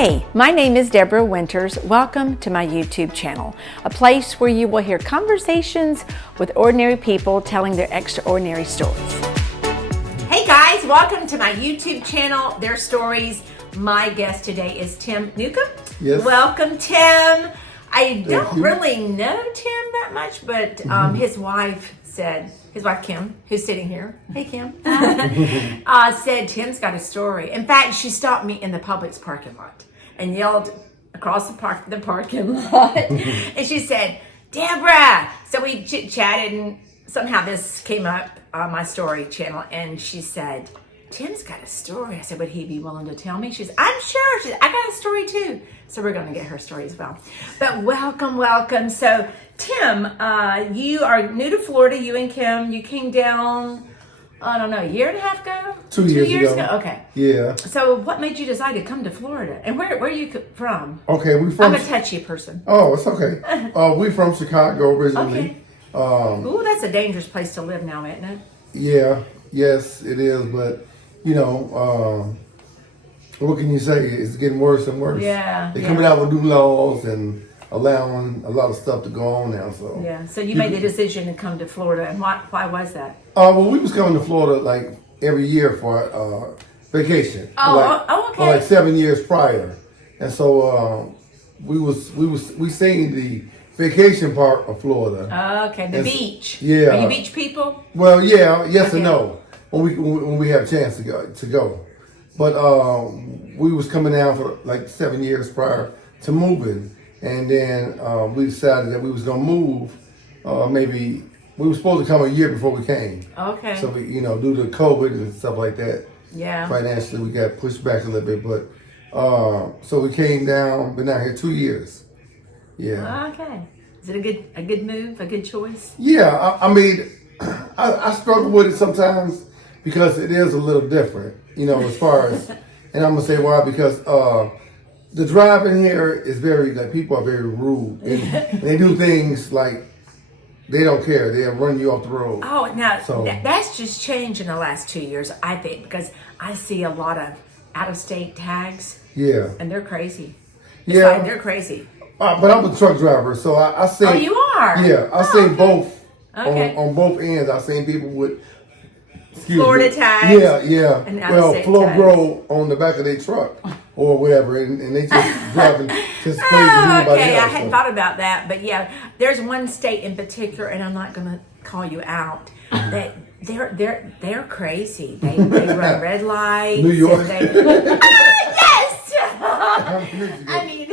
Hey, my name is Deborah Winters. Welcome to my YouTube channel, a place where you will hear conversations with ordinary people telling their extraordinary stories. Hey guys, welcome to my YouTube channel, Their Stories. My guest today is Tim Newcombe. Yes. Welcome, Tim. I don't really know Tim that much, but his wife Kim, who's sitting here, hey Kim, said Tim's got a story. In fact, she stopped me in the Publix parking lot and yelled across the parking lot, and she said, "Deborah." So we chit-chatted, and somehow this came up on my story channel, and she said, "Tim's got a story." I said, "Would he be willing to tell me?" She said, "I'm sure." She said, "I got a story too." So we're going to get her story as well. But welcome. So Tim, you are new to Florida. You and Kim, you came down, I don't know, a year and a half ago? 2 years ago. Okay. Yeah. So what made you decide to come to Florida? And where are you from? Okay, we from... I'm a touchy person. Oh, it's okay. We from Chicago originally. Okay. Ooh, that's a dangerous place to live now, isn't it? Yeah. Yes, it is. But, you know, what can you say? It's getting worse and worse. Yeah. They're coming out with new laws and allowing a lot of stuff to go on now. So yeah. So you made the decision to come to Florida, and why was that? Well, we was coming to Florida like every year for vacation. Okay. Like 7 years prior, and so we seen the vacation part of Florida. Okay, the beach. Yeah. Are you beach people? Well, yeah, yes and no. When we have a chance to go. But we was coming down for like 7 years prior to moving, and then we decided that we was gonna move. Maybe we were supposed to come a year before we came. Okay. So we, due to COVID and stuff like that. Yeah. Financially, we got pushed back a little bit, but so we came down. Been out here 2 years. Yeah. Okay. Is it a good move? A good choice? Yeah. I mean, I struggle with it sometimes because it is a little different. As far as, and I'm gonna say why, because the driving here is very, like, people are very rude, and they do things like they don't care. They'll run you off the road. Oh, now that's just changed in the last 2 years, I think, because I see a lot of out-of-state tags. Yeah, and they're crazy. They're crazy. But I'm a truck driver, so I see. Oh, you are? Yeah, I see both. Okay. On both ends, I've seen people with Florida tags. Yeah. And Flow Grow on the back of their truck or whatever, and they just driving just crazy as anybody else. I hadn't thought about that, but yeah, there's one state in particular, and I'm not going to call you out, that they're crazy. They run red lights. New York. Yes. I mean,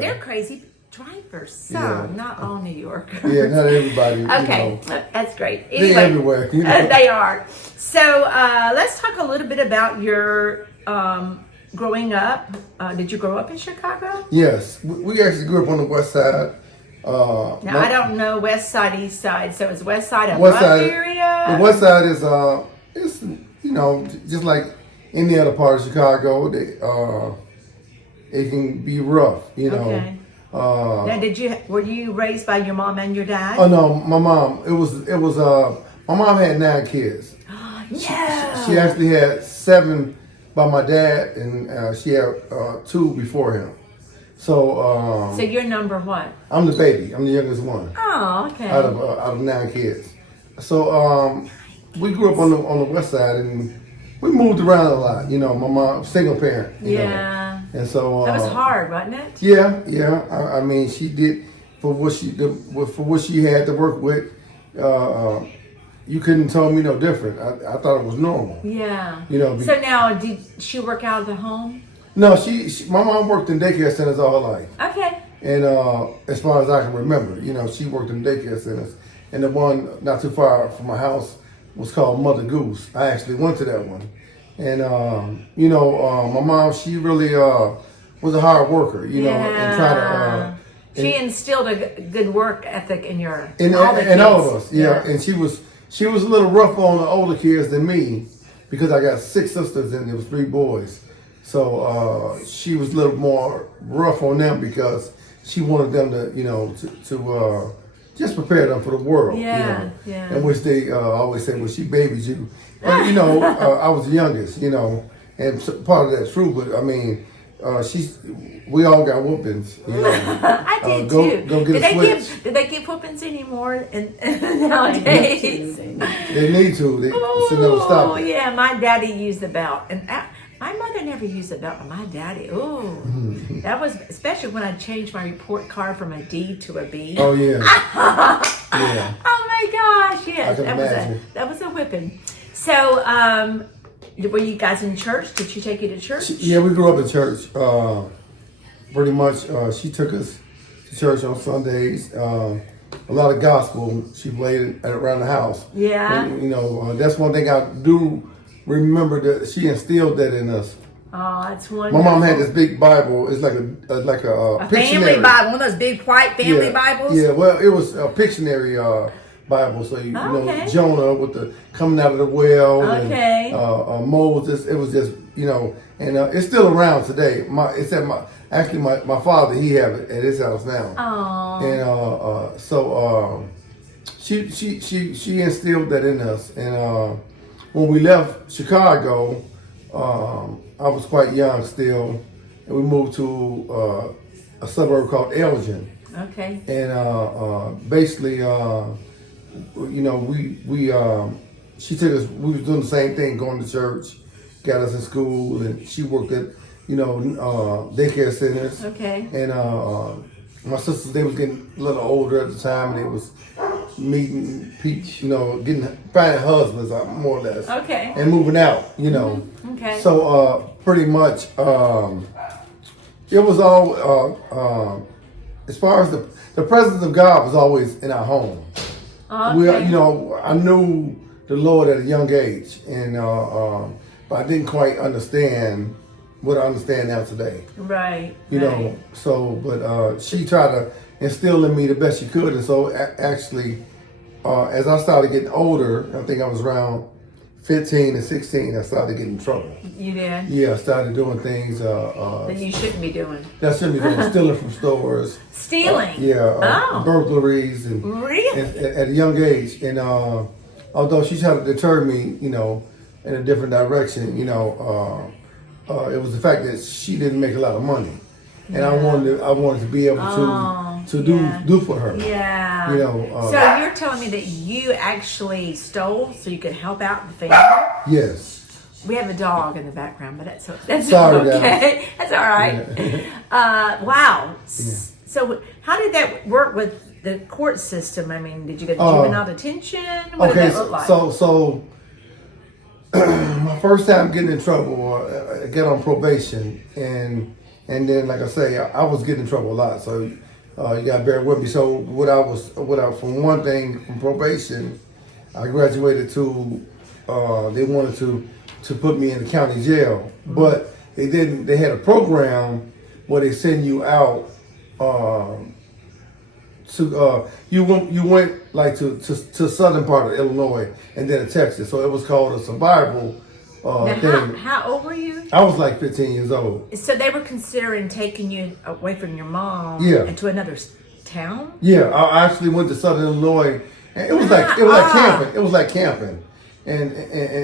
they're crazy drivers. Some, not all New Yorkers. Yeah, not everybody. Okay, that's great. Anyway, they're everywhere. They are. So let's talk a little bit about your growing up. Did you grow up in Chicago? Yes, we actually grew up on the west side. Now I don't know west side, east side. So is west side a rough area? The west side is it's just like any other part of Chicago. It can be rough. Okay. Now, were you raised by your mom and your dad? Oh no, my mom. It was. My mom had 9 kids. Yeah. She actually had 7 by my dad, and she had 2 before him. So. So you're number what? I'm the baby. I'm the youngest one. Oh, okay. Out of 9 kids. So we grew up on the west side, and we moved around a lot. My mom, single parent. Yeah. And so that was hard, wasn't it? Yeah. I mean, she did for what she had to work with. You couldn't tell me no different. I thought it was normal. Yeah. So now, did she work out of the home? No, my mom worked in daycare centers all her life. Okay. And as far as I can remember, she worked in daycare centers. And the one not too far from my house was called Mother Goose. I actually went to that one. And, my mom, she really was a hard worker, and tried to... she instilled a good work ethic in all of us, yeah. And she was a little rough on the older kids than me, because I got 6 sisters and there was 3 boys. So she was a little more rough on them because she wanted them to just prepare them for the world. Yeah. In which they always say, well, she babied you. But, I was the youngest, and part of that's true, but I mean, we all got whoopings. You know. I did too. Go get a switch. Do they give whoopings anymore nowadays? They need to. They never stop it. Yeah, my daddy used the belt, and my mother never used the belt, but my daddy, that was, especially when I changed my report card from a D to a B. Oh yeah. Yeah. Oh my gosh, yes, I can imagine. That was a whipping. So, were you guys in church? Did she take you to church? Yeah, we grew up in church. Pretty much, she took us to church on Sundays. A lot of gospel she played around the house. Yeah. And, you know, that's one thing I do remember, that she instilled that in us. Oh, that's wonderful. My mom had this big Bible. It's like a family Bible, one of those big white family Bibles. Yeah, well, it was a Pictionary Bible. So you know, Jonah with the coming out of the well, and Moses. It was just, you know, and it's still around today. It's at my father. He have it at his house now. Oh. And so she instilled that in us. And when we left Chicago, I was quite young still, and we moved to a suburb called Elgin. Okay. And basically, you know, she took us. We was doing the same thing, going to church, got us in school, and she worked at, you know, daycare centers. Okay. And my sisters, they was getting a little older at the time, and they was meeting people, you know, finding husbands, more or less. Okay. And moving out, you know. Okay. So pretty much, it was all as far as the presence of God was always in our home. Okay. We, you know, I knew the Lord at a young age, and but I didn't quite understand what I understand now today. Right. You know, so but she tried to instill in me the best she could, and so actually, as I started getting older, I think I was around 15 and 16, I started getting in trouble. You did? Yeah, I started doing things that you shouldn't be doing. That shouldn't be doing. Stealing from stores. Stealing? Burglaries. And really? At a young age. And although she tried to deter me, you know, in a different direction, you know, it was the fact that she didn't make a lot of money. And I wanted to be able to do for her. Yeah. You know. So you're telling me that you actually stole so you could help out the family? Yes. We have a dog in the background, but that's Sorry, okay. guys. That's all right. Wow. Yeah. So how did that work with the court system? I mean, did you get juvenile detention? What did that look like? So my first time getting in trouble, I got on probation, and then, like I say, I was getting in trouble a lot. So you got to bear with me. So from one thing, from probation, I graduated to. They wanted to put me in the county jail, but they didn't. They had a program where they send you out. You went like to southern part of Illinois and then to Texas. So it was called a survival thing. How old were you? I was like 15 years old. So they were considering taking you away from your mom into another town? Yeah, I actually went to southern Illinois, and it was like camping. It was like camping, and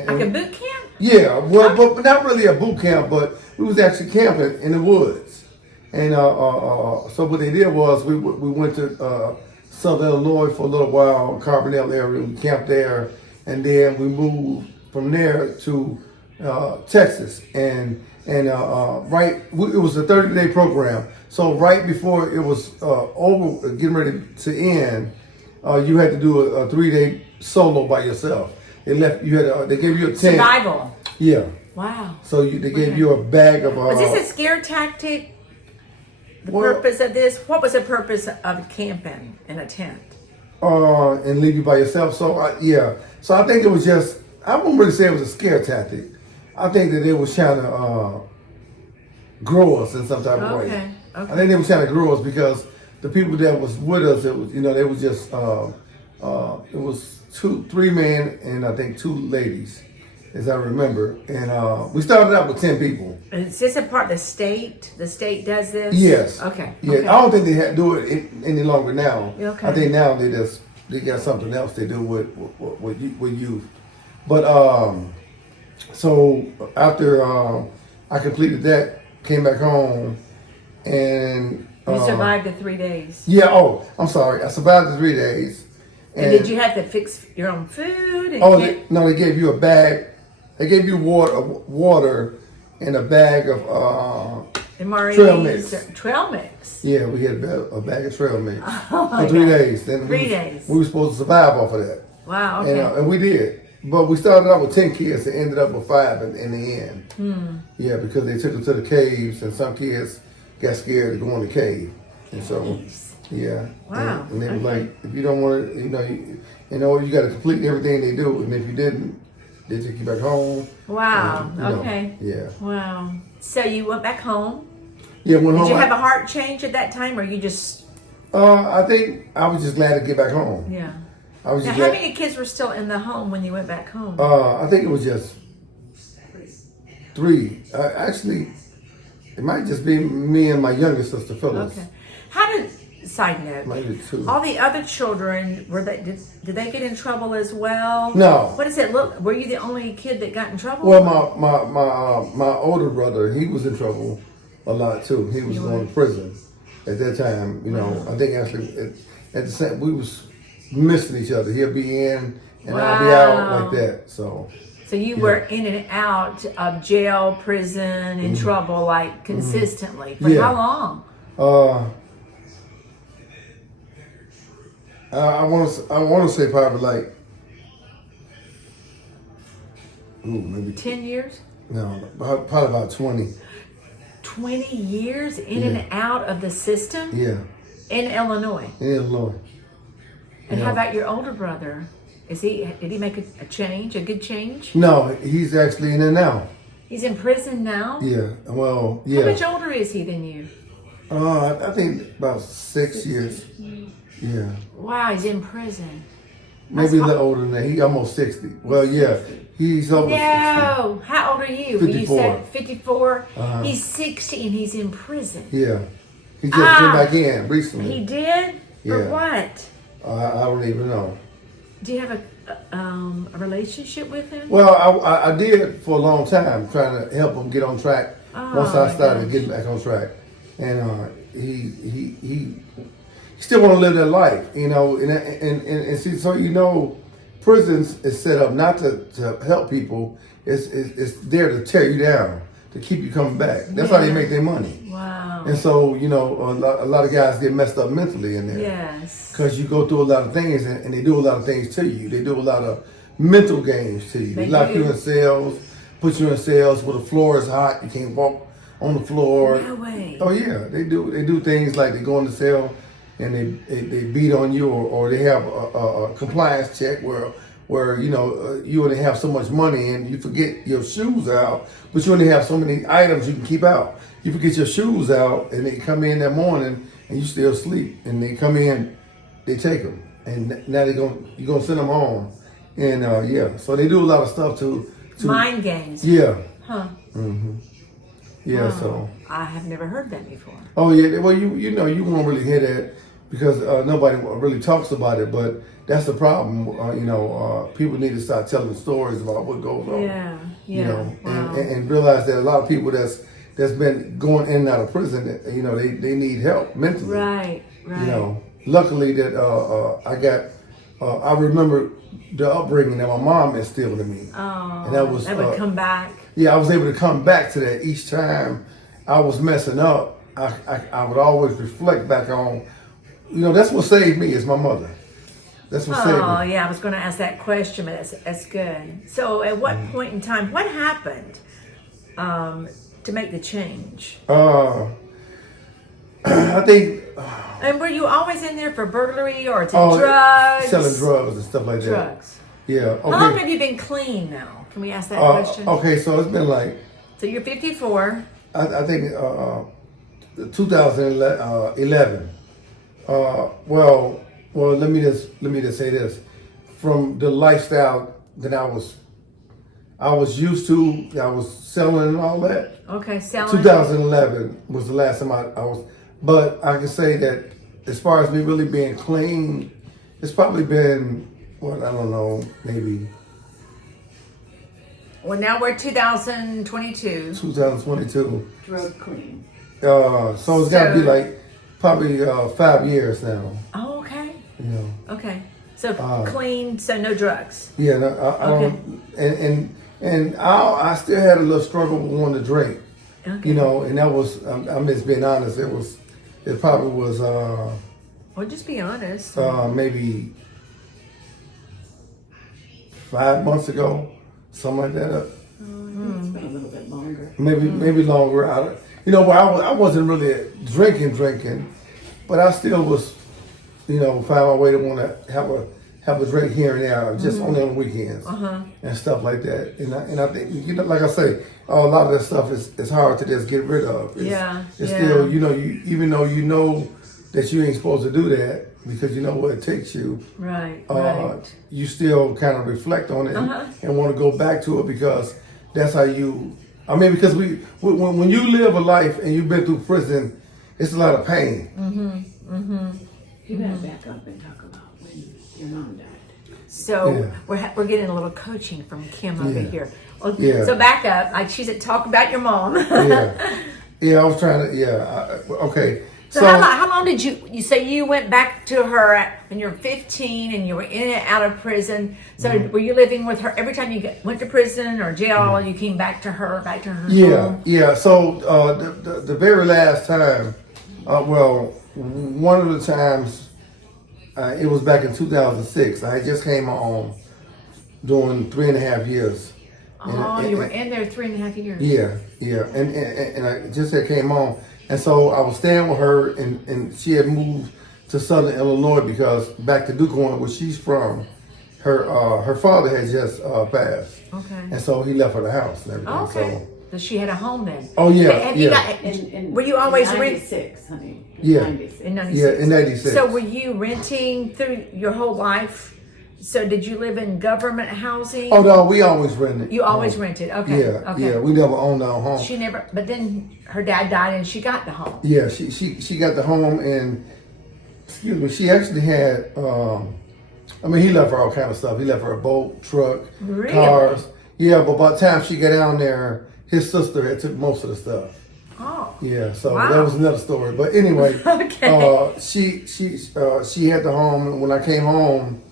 like a boot camp. Yeah, well, but not really a boot camp, but we was actually camping in the woods. And so what they did was we went to southern Illinois for a little while, Carbondale area. We camped there, and then we moved from there to Texas. And it was a 30-day program. So right before it was over, getting ready to end, you had to do a 3-day solo by yourself. They gave you a tent. Survival. Yeah. Wow. So they gave you a bag of. Was this a scare tactic? Purpose of this? What was the purpose of camping in a tent? And leave you by yourself. So So I think it was just. I wouldn't really say it was a scare tactic. I think that they was trying to grow us in some type of way. Okay. I think they were trying to grow us because the people that was with us, it was they was just it was 3 men and I think 2 ladies, as I remember. And we started out with 10 people. Is this a part of the state? The state does this? Yes. Okay. Yeah. Okay. I don't think they do it any longer now. Okay. I think now they got something else they do with youth. But so after I completed that came back home, and You survived the 3 days. yeah. Oh, I'm sorry. I survived the 3 days. And did you have to fix your own food? And No, they gave you a bag. They gave you water and a bag of MREs, trail mix. Trail mix. Yeah, we had a bag of trail mix Oh, for 3 days. Then 3 days. we were supposed to survive off of that. Wow. Okay. And we did. But we started out with 10 kids and ended up with 5 in the end. Yeah, because they took them to the caves, and some kids got scared to go in the cave. And so, yeah. Wow. And they were like, if you don't want to, you got to complete everything they do. And if you didn't, they take you back home. Wow. And, Okay. Yeah. Wow. So you went back home. Yeah, went home. Did you have a heart change at that time, or you just? I think I was just glad to get back home. Yeah. I was Now, just how glad. many kids were still in the home when you went back home? I think it was just 3. Actually, it might just be me and my younger sister Phyllis. Okay. How did? Side note. Might be 2. All the other children did they get in trouble as well? No. What does it look? Were you the only kid that got in trouble? Well, my older brother, he was in trouble a lot too. He was going to prison at that time. I think actually at the same we was missing each other. He'll be in and I'll be out like that. So you were in and out of jail, prison, in trouble like consistently for how long? I want to say probably like maybe 10 years? No, probably about 20. 20 years in and out of the system? Yeah, In Illinois. in Illinois. And how about your older brother? Did he make a change, a good change? No, he's actually in there now. He's in prison now? Yeah, well, How yeah. much older is he than you? I think about 6 years. Yeah, Wow, he's in prison. maybe a little older than that. He almost 60. Well, yeah, he's over 60. No, how old are you? 54. You said 54. Uh-huh. He's 60 and he's in prison. Yeah, he just came back in recently. He did? For Yeah. what? I don't even know. Do you have a relationship with him? Well, I did for a long time, trying to help him get on track. Once I my started gosh. getting back on track, and he still want to live that life, and see. So prisons is set up not to help people. It's there to tear you down, to keep you coming back. That's how they make their money. Wow. And so a lot of guys get messed up mentally in there. Yes. Because you go through a lot of things, and they do a lot of things to you. They do a lot of mental games to you. They lock you in cells, put you in cells where the floor is hot. You can't walk on the floor. No way. Oh yeah, they do. They do things like they go in the cell and they beat on you, or they have a compliance check where you only have so much money and you forget your shoes out, but you only have so many items you can keep out. You forget your shoes out, and they come in that morning and you still sleep, and they come in, they take them, and now you're gonna send them home, and so they do a lot of stuff to Mind games. yeah. Huh. Yeah, Wow. so. I have never heard that before. Oh yeah, well you won't really hear that because nobody really talks about it, but that's the problem. People need to start telling stories about what goes on. Yeah. Yeah. Wow. And realize that a lot of people that's been going in and out of prison, they need help mentally. Right. Right. Luckily that I remember the upbringing that my mom instilled in me. Oh, And that was, would come back. Yeah, I was able to come back to that each time I was messing up. I would always reflect back on, that's what saved me is my mother. That's what saved me. Oh, yeah, I was going to ask that question, but that's good. So at what point in time, what happened to make the change? I think. And were you always in there for burglary or drugs? Selling drugs and stuff like that. Drugs. Yeah. Okay. How long have you been clean now? Can we ask that question? Okay, so it's been like. So you're 54. I think 2011. Well, let me just say this. From the lifestyle that I was used to, I was selling and all that. Okay, selling. 2011 was the last time I was, but I can say that as far as me really being clean, it's probably been, I don't know, maybe Well, now we're 2022. 2022. Drug clean. So it's got to be like probably 5 years now. Oh, okay. You know. Okay. So clean, so no drugs. Yeah, no, I don't, and I still had a little struggle with wanting to drink. Okay. You know, and that was I'm just being honest. It probably was Well, just be honest. maybe 5 months ago, something like that. It's been a little bit longer. Maybe longer. But I wasn't really drinking, but I still was, find my way to want to have a drink here and there, just only on the weekends and stuff like that. And I think, like I say, a lot of that stuff is hard to just get rid of. It's still, even though you know that you ain't supposed to do that because you know what it takes you. Right. You still kind of reflect on it and want to go back to it because that's how you. I mean, because when you live a life and you've been through prison, it's a lot of pain. You gotta back up and talk about when your mom died. So we're getting a little coaching from Kim over here. Well, Yeah. So back up, like she said, talk about your mom. I was trying to. Okay. So how long did you say you went back to her when you were 15 and you were in and out of prison? So were you living with her every time you went to prison or jail? You came back to her home? Yeah. So the very last time, one of the times, it was back in 2006. I just came home doing 3.5 years. You were in there 3.5 years. Yeah. And I just had came home. And so I was staying with her, and she had moved to Southern Illinois because back to Newcombe, where she's from, her father had just passed. Okay. And so he left her the house and everything. Okay. So she had a home then. Oh yeah. Have you were you always in renting? 96, honey. Yeah. 96. In 96. Yeah, in 96. So were you renting through your whole life? So did you live in government housing? Oh no, we always rented. You always rented. Okay. Yeah. We never owned our home. She never. But then her dad died, and she got the home. Yeah, she got the home, and she actually had. He left her all kind of stuff. He left her a boat, truck, Really? cars. Yeah, but by the time she got down there, his sister had took most of the stuff. Oh. Yeah, so Wow. that was another story. But anyway, Okay. She had the home, and when I came home,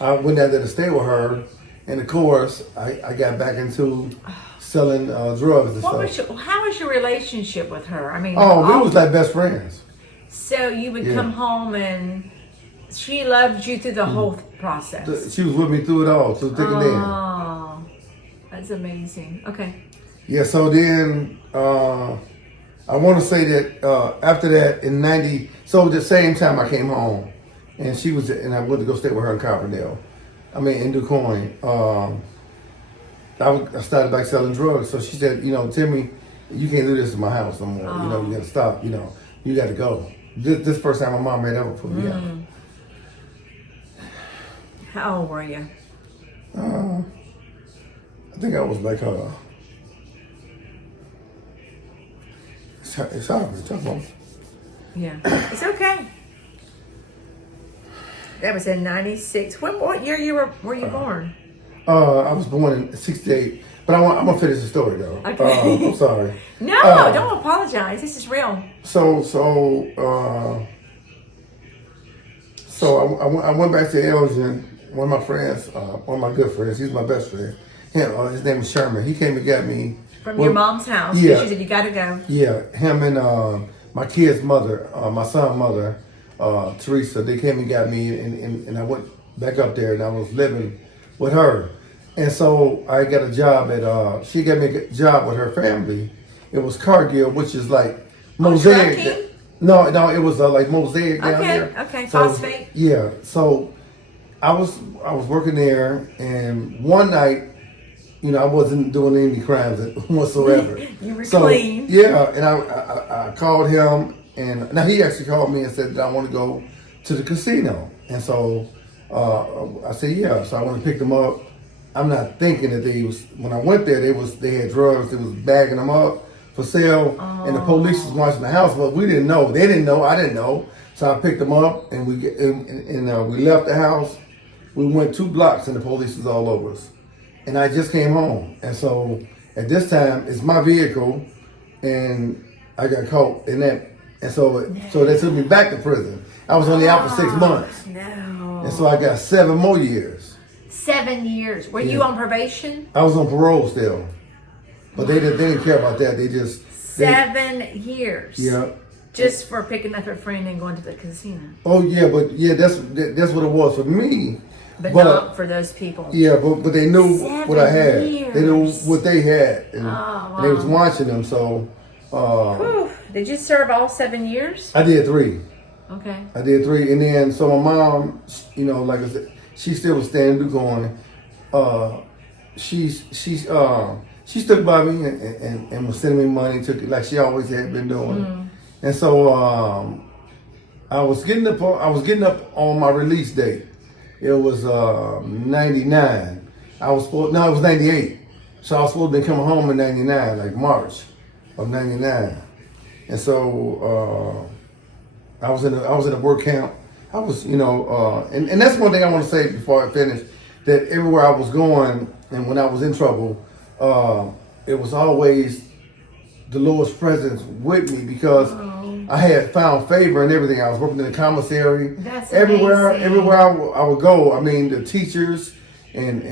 I went down there to stay with her, and of course, I got back into selling drugs and stuff. How was your relationship with her? I mean, we was like best friends. So you would come home, and she loved you through the whole process. She was with me through it all, through thick and thin. Oh, that's amazing. Okay. Yeah, so then I want to say that after that in 90, so the same time I came home, and and I went to go stay with her in Carbondale. In Newcombe. I started back selling drugs. So she said, Timmy, you can't do this in my house no more. You got to stop. You got to go. This first time my mom had ever put me out. How old were you? I think I was like it's hard to talk about. Yeah, it's okay. That was in 96. What year were you born? I was born in 68, but I'm gonna finish the story though. Okay. I'm sorry. No, don't apologize. This is real. I went back to Elgin. One of my friends, one of my good friends, he's my best friend. His name is Sherman. He came and got me From your mom's house. Yeah. She said, you gotta go. Yeah, him and my kid's mother, my son's mother, Teresa, they came and got me, and I went back up there, and I was living with her. And so I got a job she got me a job with her family. It was Cargill, which is like Mosaic. trucking? No, it was like Mosaic down there. Okay, So, phosphate. yeah, so I was working there, and one night, I wasn't doing any crimes whatsoever. You were clean. Yeah, and I called him, and now he actually called me and said that I want to go to the casino. And so I said, yeah. So I went and picked them up. I'm not thinking that when I went there, they had drugs. They was bagging them up for sale, and the police was watching the house, but we didn't know. They didn't know. I didn't know. So I picked them up, and we left the house. We went 2 blocks, and the police was all over us. and I just came home, and so at this time it's my vehicle, and I got caught in that, and so they took me back to prison. I was only out for 6 months, No. and so I got 7 more years. 7 years. Were you Yeah. on probation? I was on parole still, but they didn't care about that. They just 7 years. yeah. Just for picking up a friend and going to the casino. Oh yeah, but yeah, that's what it was for me. But not for those people. Yeah, but they knew 7 what I had. years. They knew what they had, and, Oh, and they was wow. watching them. So Whew. Did you serve all 7 years? I did 3. Okay. I did 3, and then so my mom, you know, like I said, she still was standing going. She stuck by me and was sending me money, took it like she always had been doing. And so I was getting up on my release date. It was 99. It was 98. So I was supposed to be coming home in 99, like March of 99. And so I was in a work camp. I was, you know, and that's one thing I want to say before I finish, that everywhere I was going and when I was in trouble, it was always the Lord's presence with me, because I had found favor in everything. I was working in the commissary. That's everywhere amazing. I would go. I mean, the teachers and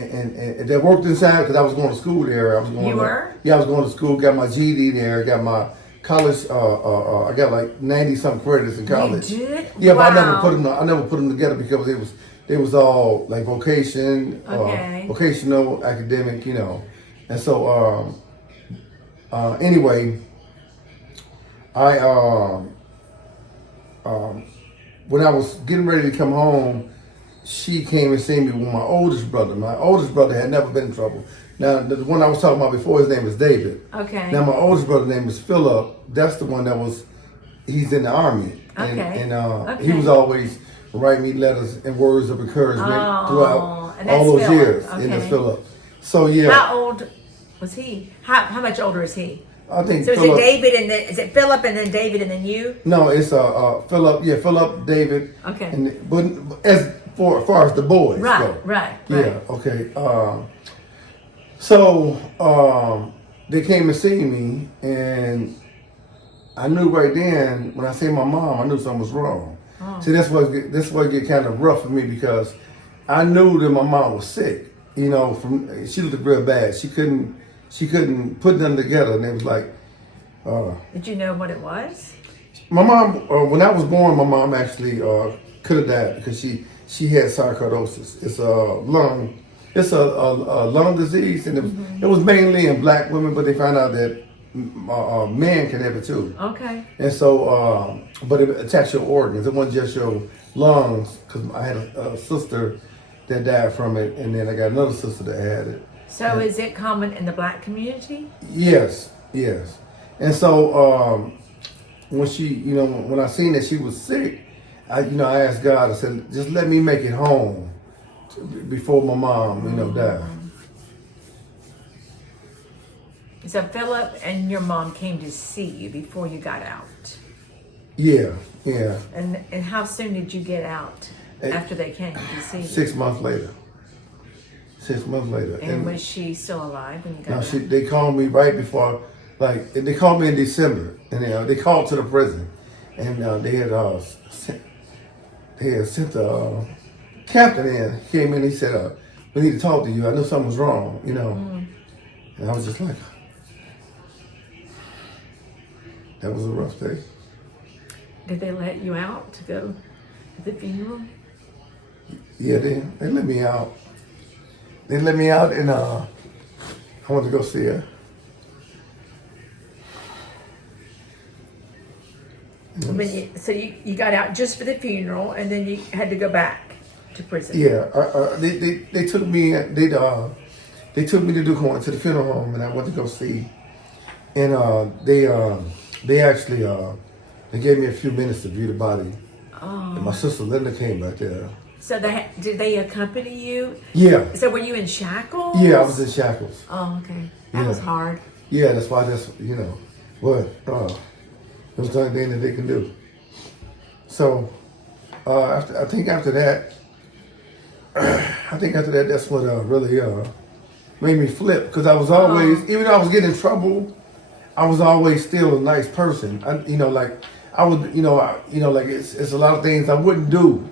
that worked inside, because I was going to school there. I was going. You were? Yeah, I was going to school. Got my GED there. Got my college. I got like 90-something credits in college. You did? Yeah, but I Wow. never put them together because they was all like vocation, Okay. vocational, academic, you know. And so anyway, I when I was getting ready to come home, she came and seen me with my oldest brother. My oldest brother had never been in trouble. Now, the one I was talking about before, his name is David. Okay. Now, my oldest brother's name is Philip. That's the one he's in the Army. Okay. And he was always writing me letters and words of encouragement throughout and that's all those Philip. years. Okay. And that's Philip. So, yeah. How old was he? How much older is he? I think So Philip, is it David and then is it Philip and then David and then you? No, it's Philip. Yeah, Philip, David. Okay. And but as far as the boys Right, go. right. Yeah. Okay. So they came and see me, and I knew right then when I say my mom, I knew something was wrong. Oh. See, that's why it get kind of rough for me, because I knew that my mom was sick. You know, she looked real bad. She couldn't put them together, and it was like. Did you know what it was? My mom, when I was born, my mom actually could have died because she had sarcoidosis. It's a lung disease, and it was mainly in black women, but they found out that men can have it too. Okay. And so, but it attacks your organs. It wasn't just your lungs, because I had a sister that died from it, and then I got another sister that had it. So is it common in the black community? Yes. And so when I seen that she was sick, I asked God. I said, just let me make it home before my mom, died. So Philip and your mom came to see you before you got out. Yeah. And how soon did you get out after they came to see you? 6 months later. 6 months later. And was she still alive when you got out? No, they called me right before. Like, they called me in December, and they called to the prison, and they had sent the captain in. He came in, he said, we need to talk to you. I know something was wrong, And I was just like, that was a rough day. Did they let you out to go to the funeral? Yeah, they let me out. They let me out, and I went to go see her. So you got out just for the funeral, and then you had to go back to prison. Yeah, they took me. They took me to Newcombe to the funeral home, and I went to go see. And they actually they gave me a few minutes to view the body. Oh. And my sister Linda came back there. So did they accompany you? Yeah. So were you in shackles? Yeah, I was in shackles. Oh, okay. That Yeah. was hard. Yeah, that's why it was the only thing that they can do. So I think after that, that's what really made me flip because I was always, even though I was getting in trouble, I was always still a nice person. I would, like it's a lot of things I wouldn't do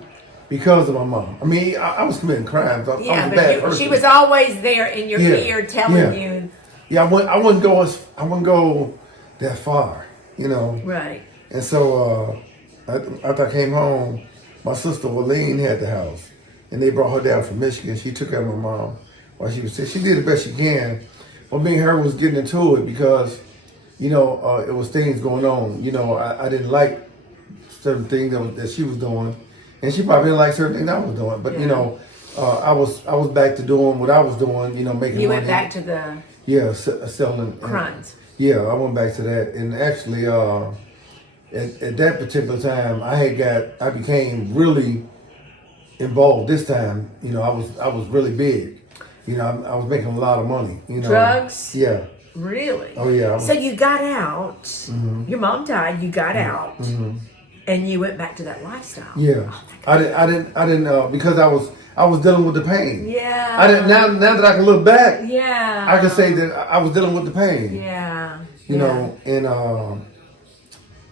because of my mom. I mean, I was committing crimes. I was a bad person. She was always there in your ear telling you. Yeah, I wouldn't go that far, Right. And so after I came home, my sister Waleene had the house, and they brought her down from Michigan. She took care of my mom while she was sick. She did the best she can, but me and her was getting into it because, it was things going on. I didn't like certain things that she was doing, and she probably didn't like certain things I was doing. But I was back to doing what I was doing. Making money. You went back to the selling crimes. Yeah, I went back to that, and actually, at that particular time, I became really involved. This time, I was really big. I was making a lot of money. Drugs. Yeah. Really? Oh yeah. So you got out. Mm-hmm. Your mom died. You got out, mm-hmm. and you went back to that lifestyle. Yeah. I didn't because I was dealing with the pain. Yeah. I didn't now that I can look back. Yeah. I can say that I was dealing with the pain. Yeah. You know, and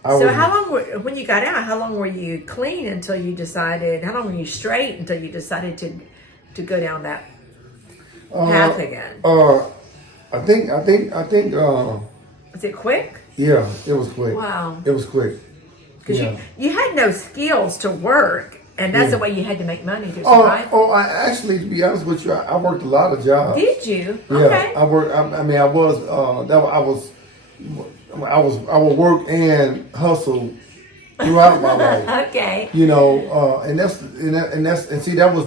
so how long when you got out? How long were you clean until you decided? How long were you straight until you decided to go down that path again? I think. Was it quick? Yeah, it was quick. Wow. It was quick. Because you had no skills to work, and that's the way you had to make money to survive. I actually, to be honest with you, I worked a lot of jobs. Did you? Yeah, Okay. I worked. I would work and hustle throughout my life. Okay. And see that was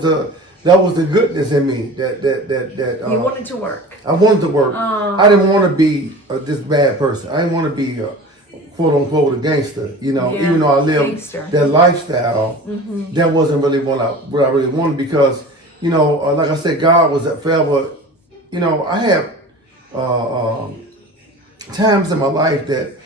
the goodness in me that You wanted to work. I wanted to work. I didn't want to be this bad person. I didn't want to be quote unquote a gangster. Even though I lived that lifestyle, that wasn't really what I really wanted because like I said, God was forever. I had times in my life that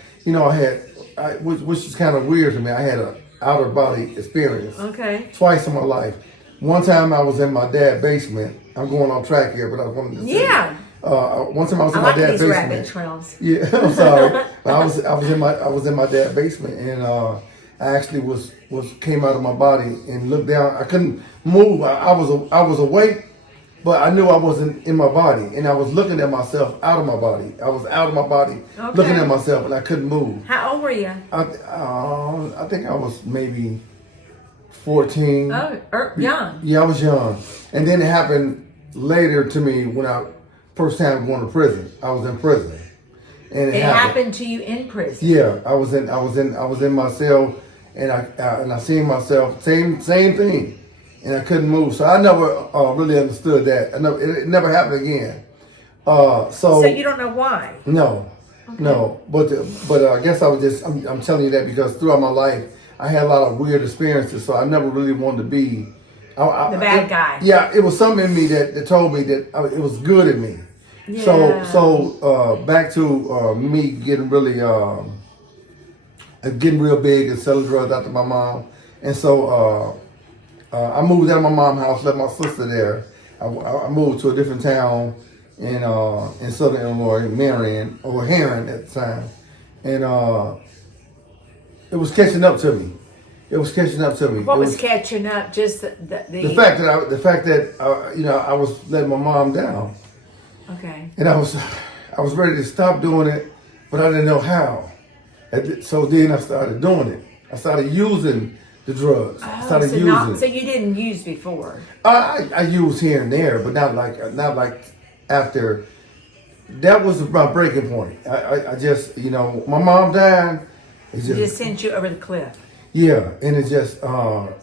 which is kind of weird to me. I had an outer body experience. Okay. Twice in my life. One time I was in my dad's basement. I'm going off track here, but I wanted to say. Yeah. One time I was in my dad's these basement. rabbit trails. Yeah, I'm sorry. I was in my dad's basement, and I actually came out of my body and looked down. I couldn't move. I was awake, but I knew I wasn't in my body, and I was looking at myself out of my body. I was out of my body, looking at myself, and I couldn't move. How old were you? I think I was maybe 14. Oh, young. Yeah, I was young, and then it happened later to me when I first time going to prison. I was in prison, and it happened to you in prison. Yeah, I was in my cell, and I seen myself same thing, and I couldn't move. So I never really understood that. It never happened again. So you don't know why? No, okay. No. But I guess I'm telling you that because throughout my life I had a lot of weird experiences. So I never really wanted to be the bad guy. Yeah, it was something in me that told me that it was good in me. Yeah. So back to me getting really getting real big and selling drugs after my mom, and so I moved out of my mom's house, left my sister there. I moved to a different town in Southern Illinois, Marion or Heron at the time, and it was catching up to me. It was catching up to me. What was catching up? Just the fact that I was letting my mom down. Okay. And I was ready to stop doing it, but I didn't know how. So then I started doing it. I started using the drugs. So you didn't use before? I used here and there, but not like after. That was my breaking point. I just my mom died. It just sent you over the cliff. Yeah, and it just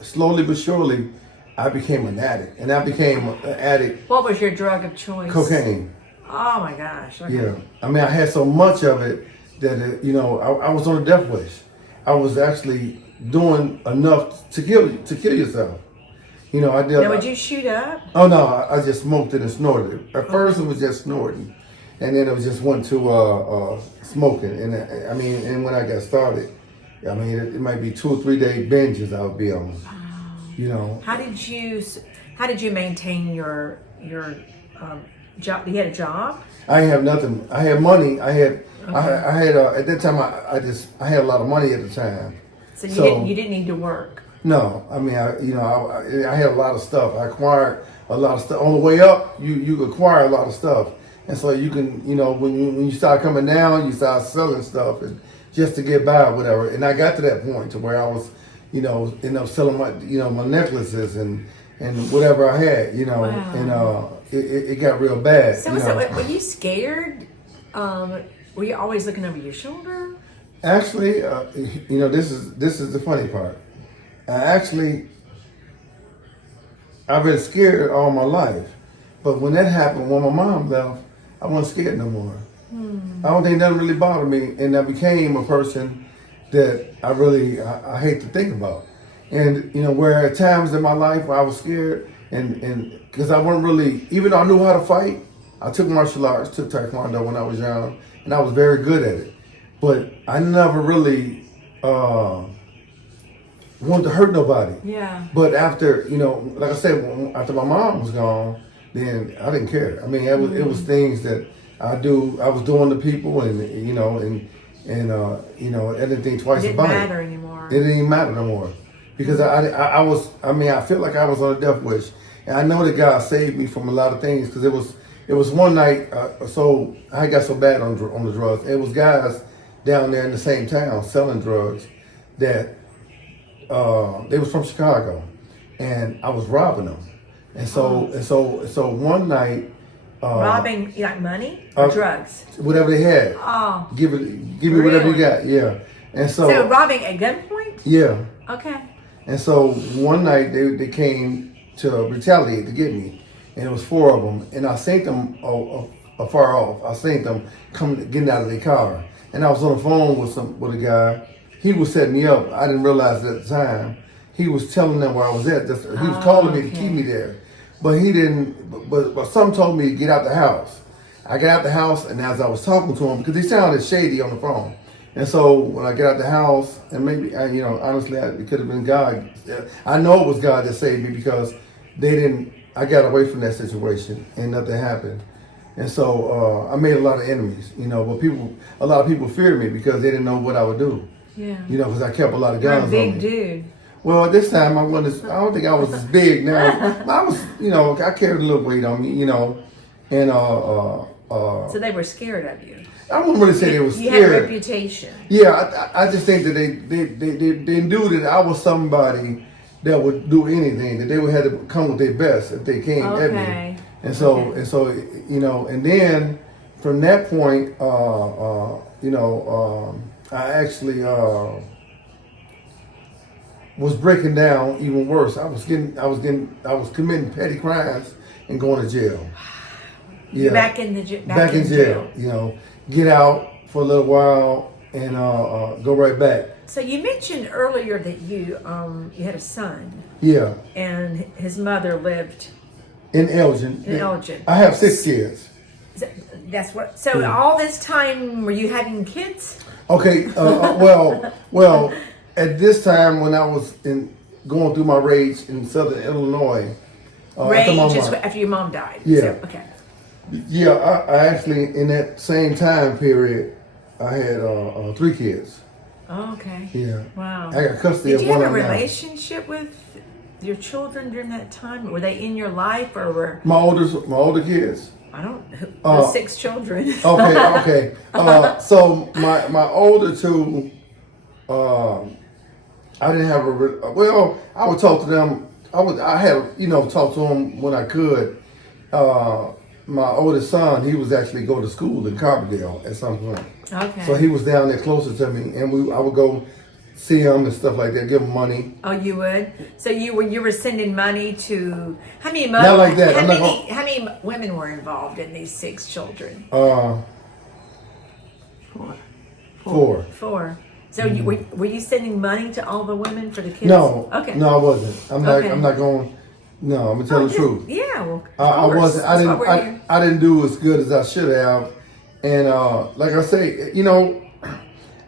slowly but surely, I became an addict, and I became an addict. What was your drug of choice? Cocaine. Oh my gosh. Okay. Yeah, I mean, I had so much of it that I was on a death wish. I was actually doing enough to kill yourself. I did. Now, would you shoot up? Oh no, I just smoked it and snorted it. At first, it was just snorting, and then it was just went to smoking. And and when I got started, it might be 2 or 3 day binges I would be on. Wow. How did you maintain your job? You had a job? I didn't have nothing. I had money. I had at that time I had a lot of money at the time. So you didn't need to work. No, I mean I had a lot of stuff. I acquired a lot of stuff. On the way up, you acquire a lot of stuff, and so you can when you start coming down, you start selling stuff and just to get by or whatever. And I got to that point to where I was end up selling my my necklaces and whatever I had Wow. and it got real bad. So, were you scared? Were you always looking over your shoulder? Actually, this is the funny part. I've been scared all my life, but when that happened, when my mom left, I wasn't scared no more. I don't think nothing really bothered me, and I became a person that I hate to think about. And where at times in my life where I was scared, and because I wasn't really, even though I knew how to fight, I took martial arts, took taekwondo when I was young, and I was very good at it. But I never really wanted to hurt nobody. Yeah. But after, like I said, after my mom was gone, then I didn't care. I mean, it was things that I was doing to people, and I didn't think twice It didn't about it. matter anymore. It didn't even matter no more. Because I feel like I was on a death wish. And I know that God saved me from a lot of things, because it was one night, so I got so bad on the drugs. It was guys down there in the same town selling drugs that they was from Chicago, and I was robbing them. And so one night, robbing like money or drugs? whatever they had. Oh, Give me whatever you got. Yeah. And so robbing at gunpoint? Yeah. Okay. And so one night they came to retaliate to get me, and it was 4 of them, and I seen them far off. I seen them getting out of their car, and I was on the phone with a guy. He was setting me up. I didn't realize it at the time. He was telling them where I was at. He was calling me to keep me there, but he didn't. But some told me to get out the house. I got out the house, and as I was talking to him, because he sounded shady on the phone. And so when I got out the house, and maybe, honestly, it could have been God. I know it was God that saved me, because I got away from that situation and nothing happened. And so I made a lot of enemies, but a lot of people feared me because they didn't know what I would do. Yeah. Because I kept a lot of You're a guns on me. big dude. Well, at this time, I don't think I was as big now. I was, I carried a little weight on me, and So they were scared of you. I wouldn't really say they were scared. You had a reputation. Yeah, I just think that they knew that I was somebody that would do anything, that they would have to come with their best if they came at me. And so and then from that point, I actually was breaking down even worse. I was committing petty crimes and going to jail. Yeah. You're back in jail. Get out for a little while and go right back. So you mentioned earlier that you had a son. Yeah. And his mother lived in Elgin. In Elgin. I have 6 kids. That's what. So all this time, were you having kids? Okay. Well, at this time when I was going through my rage in Southern Illinois. After your mom died. Yeah. So, okay. Yeah, I actually, in that same time period, I had 3 kids. Oh, okay. Yeah. Wow. I got custody of one. Did you have a relationship with your children during that time? Were they in your life, or were my older kids? I don't know. 6 children. Okay. So my older 2, I didn't have I would talk to them. I had talk to them when I could. My oldest son, he was actually going to school in Carbondale at some point. Okay. So he was down there closer to me, and I would go see him and stuff like that, give him money. Oh, you would? So you were sending money to how many? Not like that. How many women were involved in these 6 children? 4. 4. So were you sending money to all the women for the kids? No. Okay. No, I wasn't. I'm not going. No, I'm gonna tell the truth. Yeah, well, I wasn't. I didn't do as good as I should have, and like I say,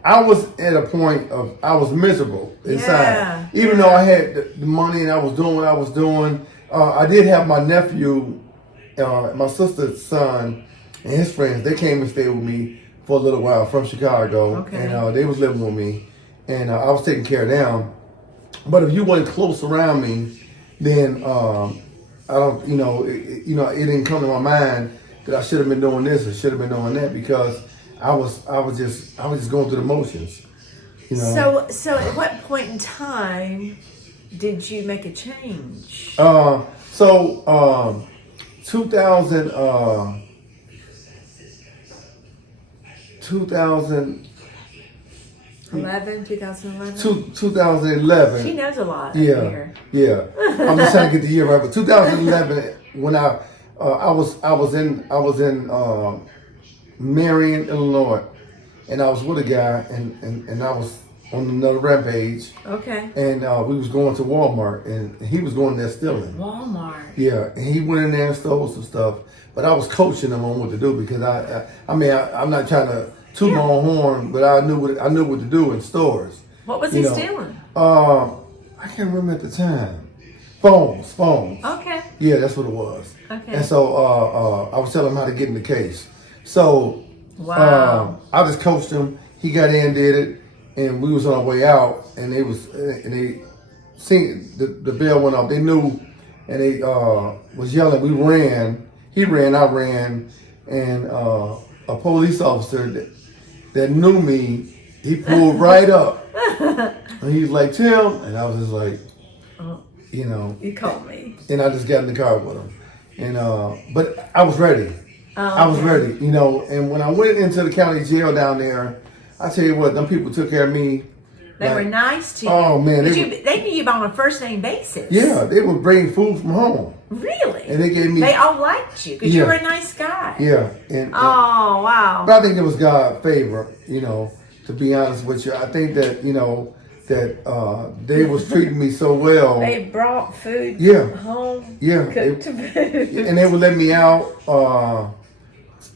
I was at a point of I was miserable inside. Yeah, Even though I had the money and I was doing what I was doing, I did have my nephew my sister's son and his friends, they came and stayed with me for a little while from Chicago, Okay. and they was living with me, and I was taking care of them. But if you weren't close around me, then I don't, it didn't come to my mind that I should have been doing this or should have been doing that because I was just going through the motions. So at what point in time did you make a change? 2011. She knows a lot. Yeah. I'm just trying to get the year right, but 2011 when I was in Marion, Illinois, and I was with a guy, and I was on another rampage. Okay. And we was going to Walmart, and he was going there stealing. Walmart. Yeah, and he went in there and stole some stuff, but I was coaching him on what to do because I'm not trying to toot my own horn, but I knew what to do in stores. What was he stealing? I can't remember at the time. Phones. Okay. Yeah, that's what it was. Okay. And so I was telling him how to get in the case. So Wow. I just coached him. He got in, did it, and we was on our way out, and they seen the bell went off. They knew, and they was yelling. We ran. He ran. I ran, and a police officer that knew me, he pulled right up, and he was like, "Tim," and I was just like, You called me. and I just got in the car with him, and but I was ready. I was ready, and when I went into the county jail down there, I tell you what, them people took care of me. They were nice to you. Oh man, they knew you on a first name basis. Yeah, they would bring food from home. Really? And they gave me. They all liked you because you were a nice guy. Yeah, and oh wow. But I think it was God's favor, to be honest with you. I think that that they was treating me so well. They brought food home. Yeah, Cooked food. And they would let me out.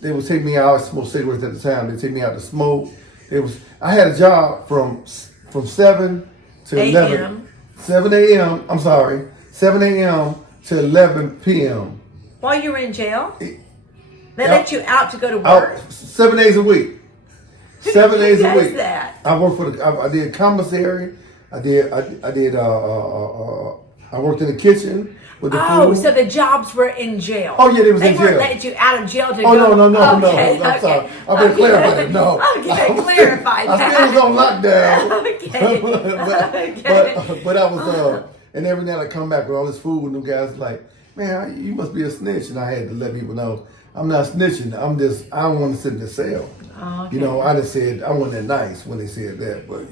They would take me out. I smoked cigarettes at the time. They take me out to smoke. I had a job from 7 to 11. A.M. 7 a.m. I'm sorry, 7 a.m. to 11 p.m. While you were in jail, they let you out to go to work. 7 days a week. 7 days a week. That? I worked I did commissary. I worked in the kitchen with the food. So the jobs were in jail. Oh yeah, they was in jail. They weren't letting you out of jail to go. No. Okay, I'm sorry. I better clarify that. No. Okay, clarify that. I still was on lockdown. Okay. but I was and every night I come back with all this food, and them guys like, man, you must be a snitch, and I had to let people know I'm not snitching. I don't want to sit in the cell. Okay. I just said I wasn't that nice when they said that, but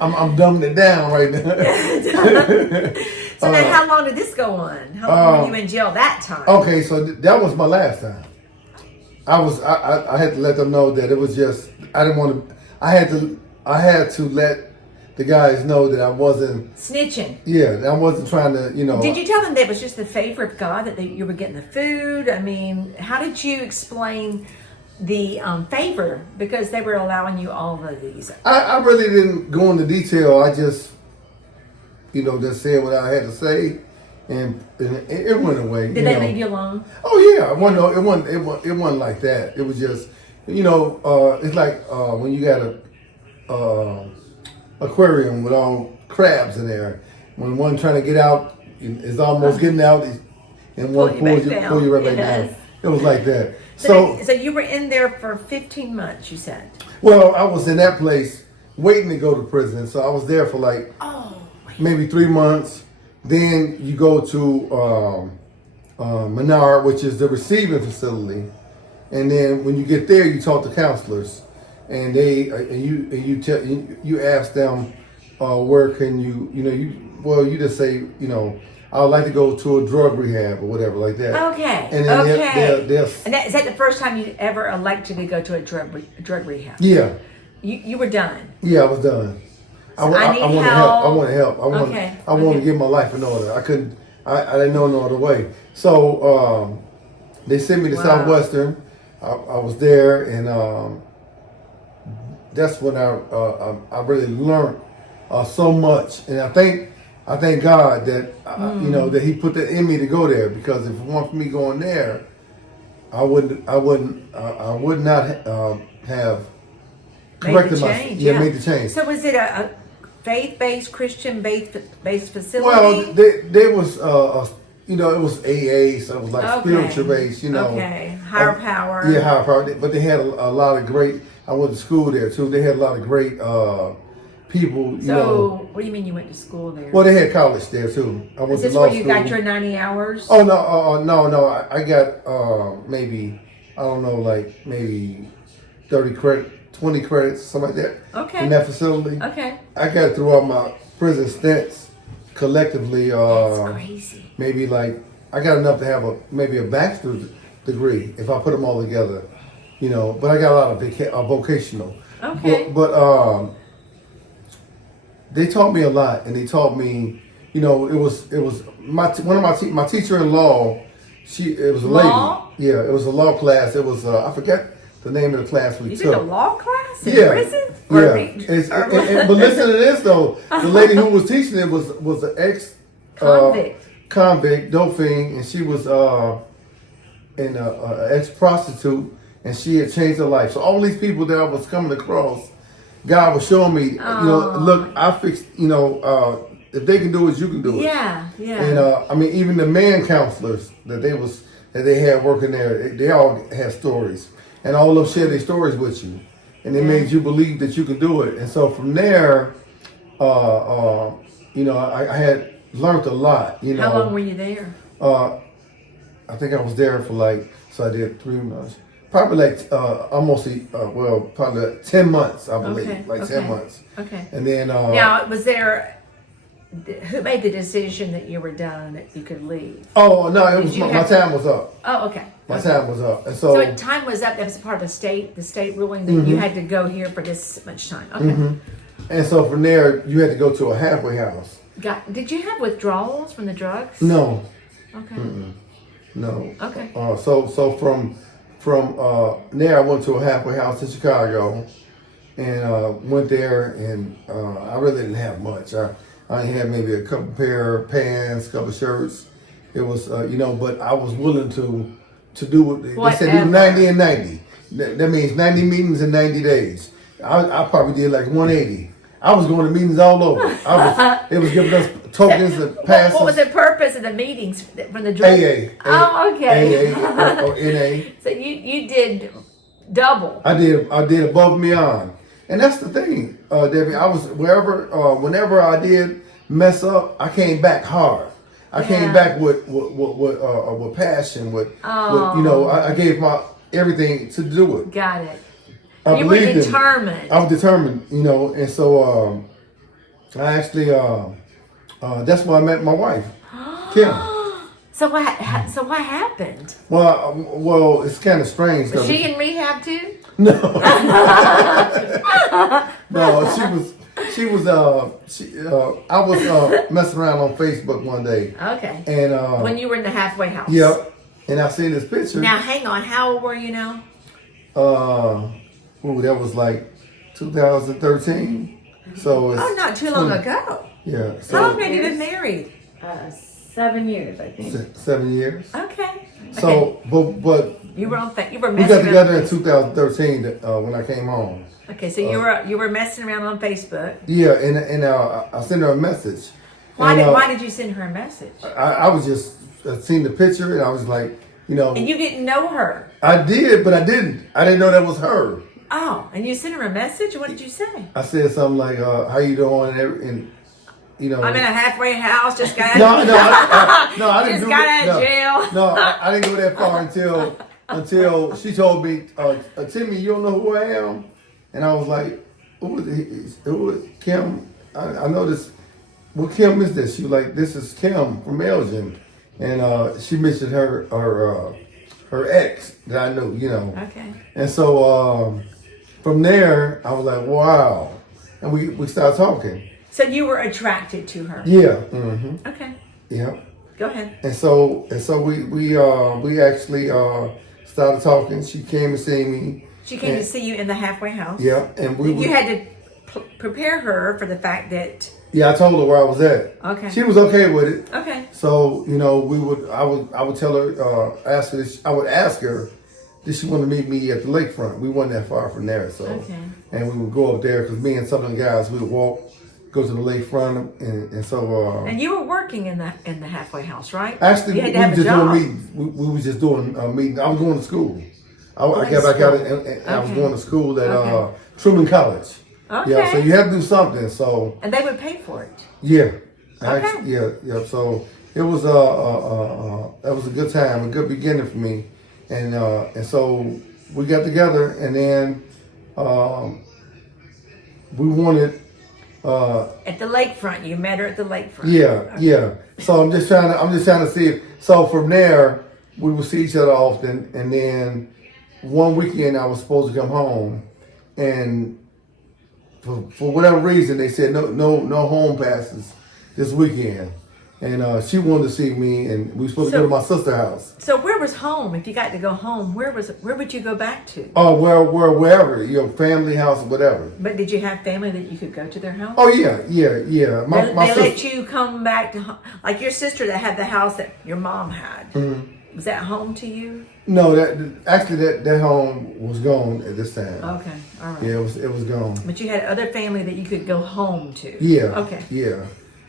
I'm dumbing it down right now. So then how long did this go on? How long were you in jail that time? Okay, so that was my last time. I had to let them know that it was just I didn't want to. I had to let the guys know that I wasn't snitching. Yeah, that I wasn't trying to. Did you tell them that it was just the favor of God that you were getting the food? I mean, how did you explain the favor, because they were allowing you all of these? I really didn't go into detail. I just, just said what I had to say, and it went away. Did they leave you alone? Oh yeah, it wasn't like that. It was just, it's like when you got a aquarium with all crabs in there. When one trying to get out is almost getting out, and one pull you right back down. It was like that. So you were in there for 15 months, you said? Well, I was in that place waiting to go to prison. So I was there for maybe 3 months. Then you go to Menard, which is the receiving facility. And then when you get there, you talk to counselors. And you ask them, where can you just say, I would like to go to a drug rehab or whatever like that. Okay. And then they'll and is that the first time you ever elected to go to a drug rehab? Yeah. You were done. Yeah, I was done. I want to help. I want to help. I want to get my life in order. I didn't know no other way. So they sent me to Southwestern. I was there, and that's when I really learned so much. And I think I thank God that you know that He put that in me to go there, because if it weren't for me going there, I would not have corrected myself. Yeah, made the change. So was it a faith-based, Christian-based facility? Well, there was you know, it was AA, so it was like spiritual based. You know, higher power. Yeah, higher power. But they had a lot of great. I went to school there too. They had a lot of great people. You know. What do you mean you went to school there? Well, they had college there too. I went Is this to law where you school. got your 90 hours? Oh no! I got maybe, I don't know, like maybe 30 credit, 20 credits, something like that. Okay. In that facility. Okay. I got through all my prison stints collectively. That's crazy. Maybe like I got enough to have maybe a bachelor's degree if I put them all together. You know, but I got a lot of vocational. Okay. But they taught me a lot, and they taught me, you know, it was my teacher in law. It was a law? lady. Yeah, it was a law class. It was I forget the name of the class we You took. did a law class in Yeah. prison? Yeah. But listen to this though. The lady who was teaching it was an ex convict, Dauphine, and she was an ex prostitute, and she had changed her life. So all these people that I was coming across, God was showing me, you know, look, I fixed, you know, if they can do it, you can do it. Yeah. And I mean, even the man counselors that they had working there, they all had stories, and all of them shared their stories with you, and they made you believe that you can do it. And so from there, you know, I had learned a lot. You know, how long were you there? I think I was there for I did 3 months. Probably probably 10 months, I believe. 10 months. Okay. And then now, was there, who made the decision that you were done, that you could leave? Oh no, it was my time was up. Oh, okay. My time was up. And so when time was up, that was part of the state ruling that you had to go here for this much time. Okay. And so from there, you had to go to a halfway house. Did you have withdrawals from the drugs? No. Okay. No. Okay. So from there, I went to a halfway house in Chicago, and went there, and I really didn't have much. I had maybe a couple pair of pants, couple shirts. It was you know, but I was willing to do what they said. Do 90 and 90. That means 90 meetings in 90 days. I probably did like 180. I was going to meetings all over. It was giving us tokens and passes. What was the purpose of the meetings from the drug? AA. Oh, okay. AA or NA. So you did double. I did above and beyond, and that's the thing, Debbie. I was whenever I did mess up, I came back hard. I came back with passion. With you know, I gave my everything to do it. Got it. You were determined. I was determined, you know, and so I actually that's why I met my wife, Kim. So what happened? Well, it's kind of strange. Was she in rehab too? No, no, she was. I was messing around on Facebook one day. Okay. And when you were in the halfway house. Yep. And I seen this picture. Now hang on, how old were you now? That was like 2013. So it's not too long ago. Yeah. So how long have you been married? 7 years, I think. 7 years. Okay. So, but you were we got together in 2013 when I came home. Okay, so you were messing around on Facebook. Yeah, and I sent her a message. Why did you send her a message? I was just seen the picture, and I was like, you know. And you didn't know her. I did, but I didn't. I didn't know that was her. Oh, and you sent her a message? What did you say? I said something like, how you doing? And you know. I'm in a halfway house, just got out. No, I didn't just got out of jail. No, I didn't go that far until she told me, Timmy, you don't know who I am? And I was like, who is Kim? I know this. What Kim is this? She was like, this is Kim from Elgin. And she mentioned her ex that I knew, you know. Okay. And so from there, I was like, wow. And we started talking. So you were attracted to her? Yeah. Mm-hmm. Okay. Yeah. Go ahead. And so we actually started talking. She came to see me. She came to see you in the halfway house? Yeah. And you had to prepare her for the fact that Yeah, I told her where I was at. Okay. She was okay with it. Okay. So, you know, I would tell her, ask her, I would ask her, did she want to meet me at the lakefront? We weren't that far from there, so. Okay. And we would go up there, because me and some of the guys, we would walk, go to the lakefront, and so. And you were working in the halfway house, right? Actually, you we had to have were a just job. doing meetings. We was just doing meetings. I was going to school. I Going got to back out school. and I was Okay. going to school at Okay. Truman College. Okay. Yeah, so you have to do something, so. And they would pay for it. Yeah. Okay. Yeah. So it was that was a good time, a good beginning for me, and so we got together, and then we wanted. At the lakefront, you met her at the lakefront. Yeah. So I'm just trying to see if. So from there, we would see each other often, and then one weekend I was supposed to come home, and for whatever reason they said no home passes this weekend, and she wanted to see me, and we were supposed to go to my sister's house. So where was home? If you got to go home, where would you go back to? Oh, wherever, family house or whatever. But did you have family that you could go to their house? Oh yeah. My They sister, let you come back to like your sister that had the house that your mom had. Mm-hmm. Was that home to you? No, that home was gone at this time. Okay, all right. Yeah, it was gone. But you had other family that you could go home to. Yeah. Okay. Yeah.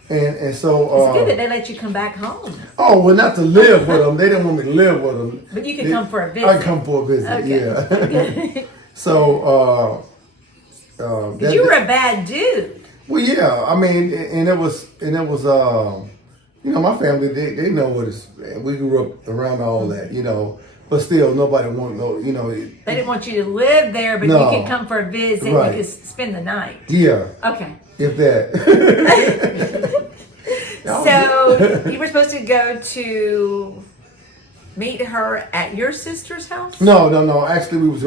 And so. It's good that they let you come back home. Oh well, not to live with them. They didn't want me to live with them. But you could come for a visit. I come for a visit. Okay. Yeah. Okay. So. 'Cause you were a bad dude. Well, yeah. I mean, and it was. My family, they know what it's. We grew up around all that, but still, nobody wanted no. They didn't want you to live there, but No. you could come for a visit. Right. You could spend the night. Yeah. Okay. If that. So you were supposed to go to meet her at your sister's house? No. Actually, we was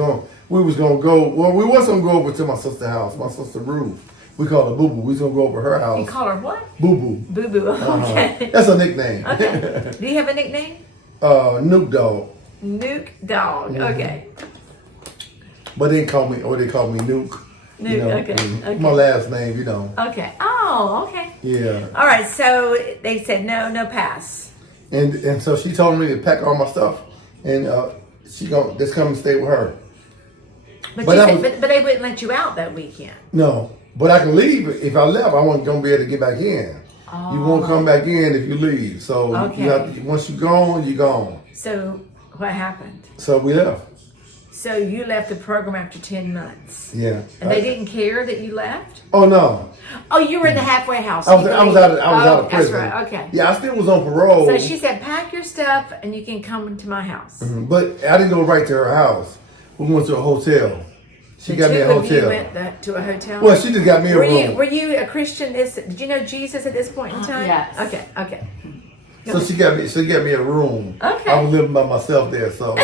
gonna go. Well, we wasn't gonna go over to my sister's house. My sister Ruth. We call her Boo Boo. We was gonna go over her house. You call her what? Boo Boo. Boo Boo. Okay. That's a nickname. Okay. Do you have a nickname? Nuke Dog. Nuke Dog. Mm-hmm. Okay. But they call me Nuke. Nuke. Okay. and Okay. My last name, Okay. Oh, okay. Yeah. All right. So they said no pass. And so she told me to pack all my stuff, and she gonna just come and stay with her. But But they wouldn't let you out that weekend. No, but I can leave. If I left, I wasn't gonna be able to get back in. Oh. You won't come back in if you leave. So Okay. you have to, once you're gone, you're gone. So what happened? So we left. So you left the program after 10 months. Yeah. And they didn't care that you left? Oh no. Oh, you were in the halfway house. I was out of prison. That's right. Okay. Yeah, I still was on parole. So she said, pack your stuff and you can come to my house. But I didn't go right to her house. We went to a hotel. She got me a two of you hotel. went to a hotel? Well, she just got me a room. Were you a Christian? Did you know Jesus at this point in time? Yes. Okay. So she got me a room. Okay. I was living by myself there, so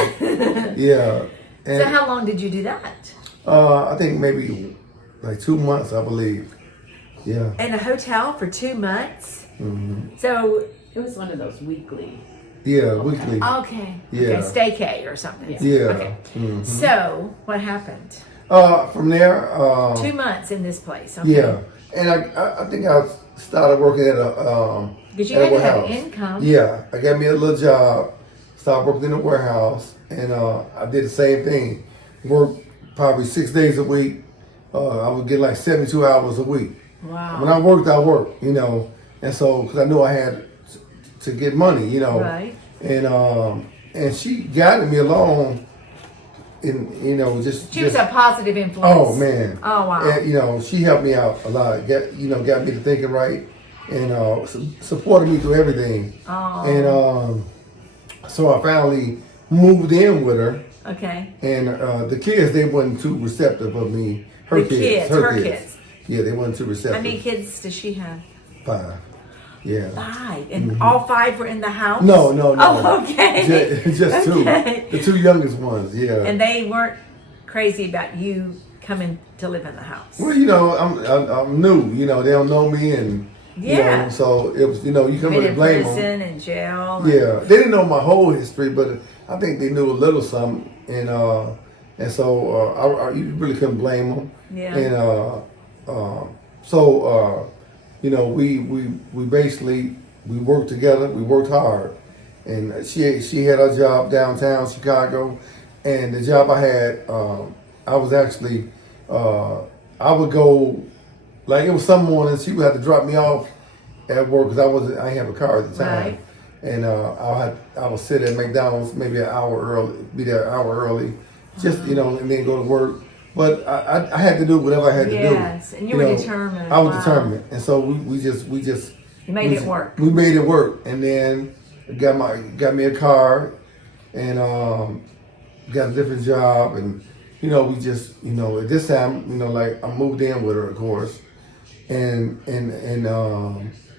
yeah. And So how long did you do that? I think maybe like 2 months, I believe. Yeah. In a hotel for 2 months? Mm-hmm. So, It was one of those weekly. Yeah, weekly. okay. Yeah. Okay, staycay or something. Yeah. Okay. Mhm. So, what happened? From there. 2 months in this place. Okay. Yeah, and I think I started working at a Because you at a had to have warehouse. income. Yeah, I got me a little job. Started working in a warehouse, and I did the same thing. Worked probably 6 days a week. I would get like 72 hours a week. Wow. When I worked, and so because I knew I had to get money, Right. and she guided me along. She was a positive influence. Oh man! Oh wow! And, she helped me out a lot. Got me to thinking right, and supported me through everything. Oh. And so I finally moved in with her. Okay. And the kids, they wasn't too receptive of me. Her kids. Yeah, they wasn't too receptive. How many kids does she have? 5. Yeah. 5, and all 5 were in the house. No. Oh, okay. Just 2. Okay. The 2 youngest ones. Yeah. And they weren't crazy about you coming to live in the house. Well, I'm new. They don't know me, and Yeah. so it was. You couldn't Been really in blame prison them. and jail. Yeah, they didn't know my whole history, but I think they knew a little something, and so you really couldn't blame them. Yeah. And so we basically we worked together. We worked hard, and she had a job downtown Chicago, and the job I had, I was actually I would go like it was some mornings she would have to drop me off at work because I didn't have a car at the time, Right. and I would sit at McDonald's maybe an hour early, be there an hour early, just and then go to work. But I had to do whatever I had to do. Yes, and you were determined. I was Wow. determined, and so we just You made it work. We made it work, and then got me a car, and got a different job, and we just at this time like I moved in with her, of course, and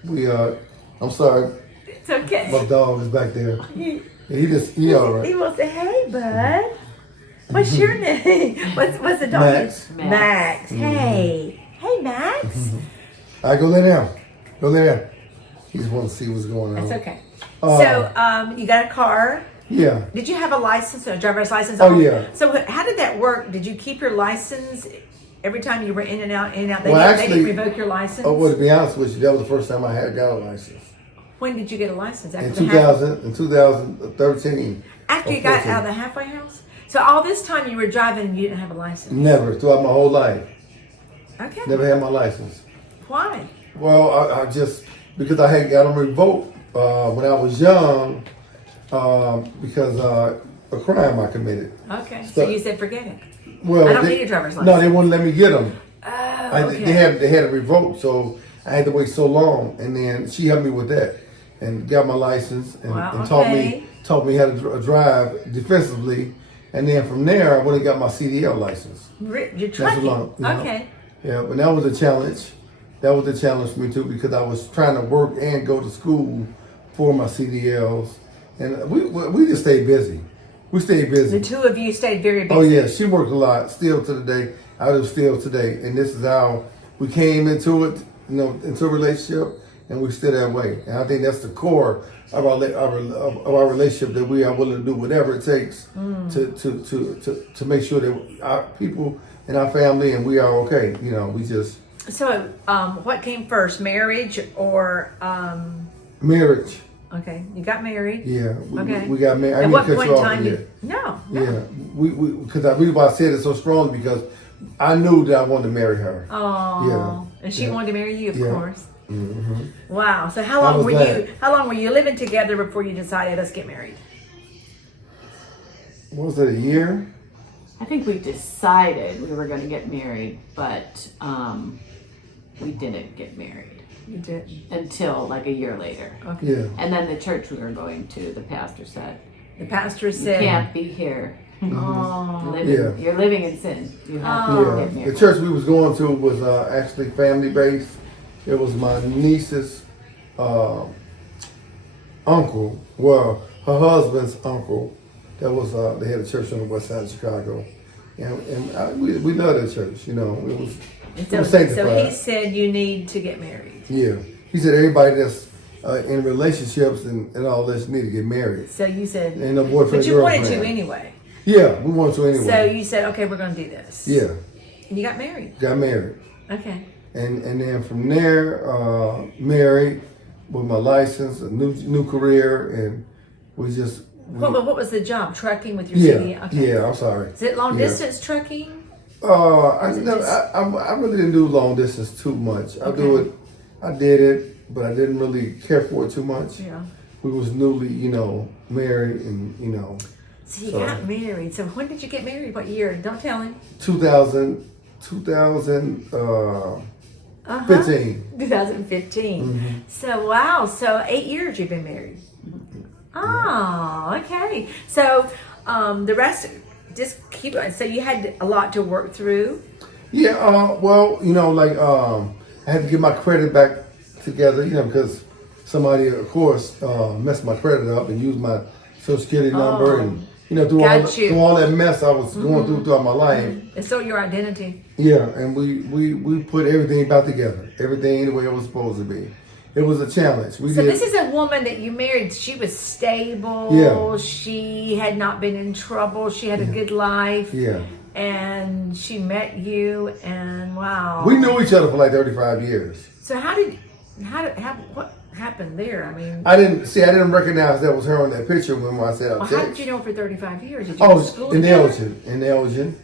we I'm sorry, It's okay. my dog is back there. He He all right. will say, "Hey, bud, what's your name? What's the dog? Max. Max. Hey, Max. All right, go lay down. Go lay down. He just want to see what's going on. That's okay. So, you got a car. Yeah. Did you have a license, a driver's license? Oh, yeah. So, how did that work? Did you keep your license every time you were in and out, in and out? They, Well, they actually- didn't revoke your license? Oh, well, to be honest with you, that was the first time I got a license. When did you get a license? In After the half- 2013. After you or got 14. out of the halfway house? So, all this time you were driving and you didn't have a license? Never, throughout my whole life. Okay. Never had my license. Why? Well, I just, because I had got them revoked when I was young because a crime I committed. Okay. So, So- you said, forget it. Well, I don't need a driver's No, license. they wouldn't let me get them. Oh, okay. They had it revoked, so I had to wait so long, and then she helped me with that and got my license and, Wow, and okay. taught me how to drive defensively, and then from there I went and got my CDL license. You're trucking. long, Okay. Yeah, but that was a challenge. That was a challenge for me too because I was trying to work and go to school for my CDLs, and we just stayed busy. We stayed busy. The two of you stayed very busy. Oh yeah, she worked a lot. Still to the day, I do still today, and this is how we came into it. Into a relationship, and we still that way. And I think that's the core of our relationship, that we are willing to do whatever it takes to make sure that our people and our family and we are okay. We just So, what came first, marriage or? marriage. Okay, you got married. Yeah, Okay. we got married. I At didn't what cut point you in off time yet. you? No. Yeah, we because the reason why I said it so strongly because I knew that I wanted to marry her. Oh. Yeah. And she Yeah. wanted to marry you, of Yeah. course. Mm-hmm. Wow. So how I long was were glad. you? How long were you living together before you decided let's get married? What was it, a year? I think we decided we were going to get married, but we didn't get married You did. until like a year later. Okay. Yeah. And then the church we were going to, the pastor said, The pastor "You said, can't be here. "Oh, You're living in sin. You have to Oh. Yeah, get the married." church we was going to was actually family based. It was my niece's uncle, well, her husband's uncle. That was they had a church on the west side of Chicago, and we love that church. It was it was So sanctified. he said you need to get married. Yeah, he said everybody that's in relationships and all this need to get married. So you said, Ain't no boyfriend but you wanted girlfriend. to anyway. Yeah, we wanted to anyway. So you said, okay, we're going to do this. Yeah, And you got married. got married. Okay. And then from there, married with my license, a new career, and we just What was the job? Trucking with your yeah CD? Okay. yeah. I'm sorry. Is it long Yeah. distance trucking? I really didn't do long distance too much. I did it, but I didn't really care for it too much. Yeah. We was newly, married, and So you So- got married. So when did you get married? What year? Don't tell him. 2015. 2015. So wow. So 8 years you've been married. Oh, okay. So the rest, just keep going. So you had a lot to work through. Yeah, well, I had to get my credit back together, because somebody, of course, messed my credit up and used my Social Security number and, through all that mess I was going through throughout my life. It's still your identity. Yeah, and we put everything back together, everything the way it was supposed to be. It was a challenge. So this is a woman that you married. She was stable. Yeah. She had not been in trouble. She had a good life. Yeah. And she met you, and wow. We knew each other for like 35 years. So how did what happened there? I mean, I didn't recognize that was her on that picture when I said well, I how text. did you know her for 35 years? Did you go to school in together? Elgin.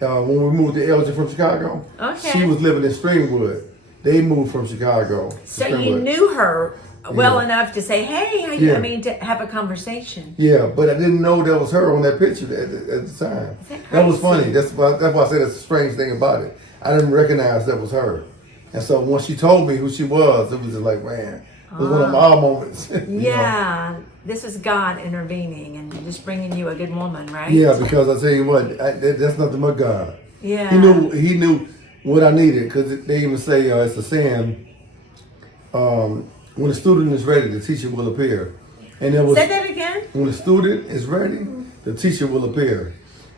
When we moved to Elgin from Chicago, Okay. she was living in Streamwood. They moved from Chicago. So to you Streamwood. knew her well Yeah. enough to say, "Hey, how you?" Yeah. I mean, to have a conversation. Yeah, but I didn't know that was her on that picture at the time. That was funny. That's why I said it's a strange thing about it. I didn't recognize that was her. And so when she told me who she was, it was just like, man, it was one of my moments. you know? Yeah, this is God intervening and just bringing you a good woman, right? Yeah, because I tell you what, that's nothing but God. Yeah. He knew what I needed, because they even say it's a saying, when the student is ready, the teacher will appear. And it was, Say that again. when the student is ready, the teacher will appear.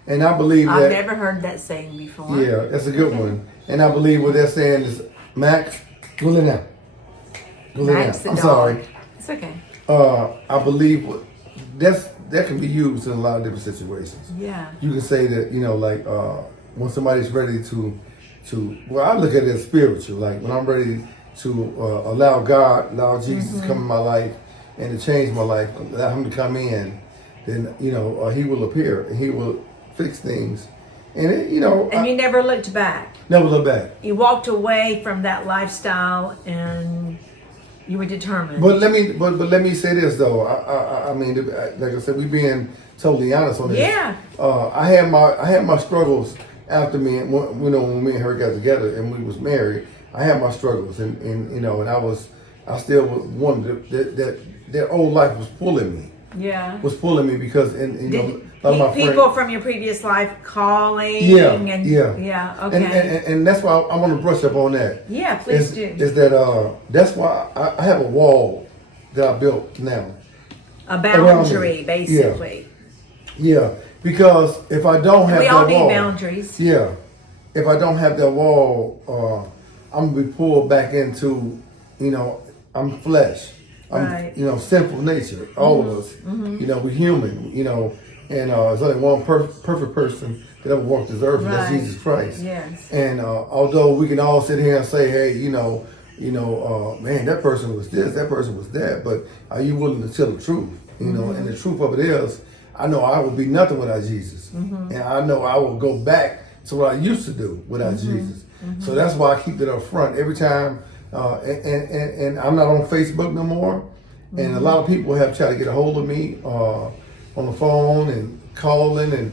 And I believe I've that. never heard that saying before. Yeah, that's a good one. And I believe what they're saying is, Max, go lay down. Go lay Max down. the I'm dog. sorry. It's okay. I believe that can be used in a lot of different situations. Yeah. You can say that, like when somebody's ready to well, I look at it as spiritual. Like when I'm ready to allow Jesus to come in my life and to change my life, allow him to come in, then he will appear and he will fix things. And And you never looked back. never look back. You walked away from that lifestyle and you were determined. But let me say this though. I mean, like I said, we being totally honest on this. Yeah. I had my struggles after me, and when me and her got together and we was married. I had my struggles, and I still wanted that old life was pulling me. Yeah. Was pulling me because a lot of my People friends, from your previous life calling. Yeah, And, yeah. Yeah. Okay. and that's why I want to brush up on that. Yeah, please do. Is that that's why I have a wall that I built now. A boundary, basically. Yeah, because if I don't have We that all need wall, boundaries. yeah, if I don't have that wall, I'm gonna be pulled back into, I'm flesh. I'm, Right. Sinful nature. All of us. We're human. And there's only one perfect person that ever walked this earth, and that's Right. Jesus Christ. Yes. And although we can all sit here and say, hey, man, that person was this, that person was that, but are you willing to tell the truth? And the truth of it is, I know I would be nothing without Jesus, and I know I will go back to what I used to do without Jesus. So that's why I keep it up front every time. And I'm not on Facebook no more. And a lot of people have tried to get a hold of me on the phone and calling, and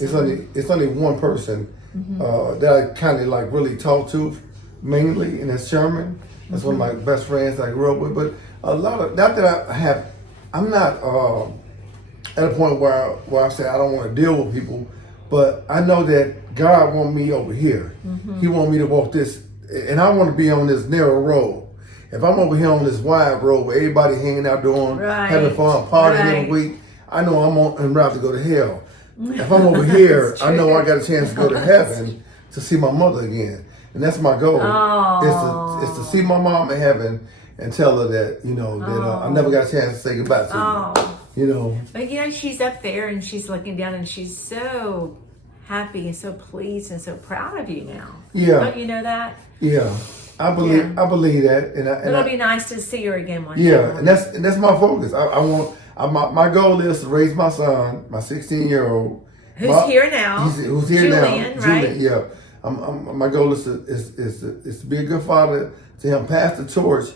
it's only one person that I kind of like really talk to mainly, and that's Sherman. That's one of my best friends that I grew up with. But a lot of not that I'm not at a point where I say I don't want to deal with people, but I know that God wants me over here. He wants me to walk this, and I want to be on this narrow road. If I'm over here on this wide road where everybody hanging out doing, having fun, partying every week, I know I'm on route to go to hell. If I'm over here, I know I got a chance to go to heaven to see my mother again. And that's my goal. Is to see my mom in heaven and tell her that, that I never got a chance to say goodbye to her. But she's up there and she's looking down and she's so happy and so pleased and so proud of you now. Yeah. Don't you know that? Yeah. I believe that, and it'll be nice to see her again one day. Yeah, and that's my focus. My goal is to raise my son, my 16-year-old, who's here now. Who's here Julian, now? Right? Julian, yeah. My goal is to be a good father to him, pass the torch,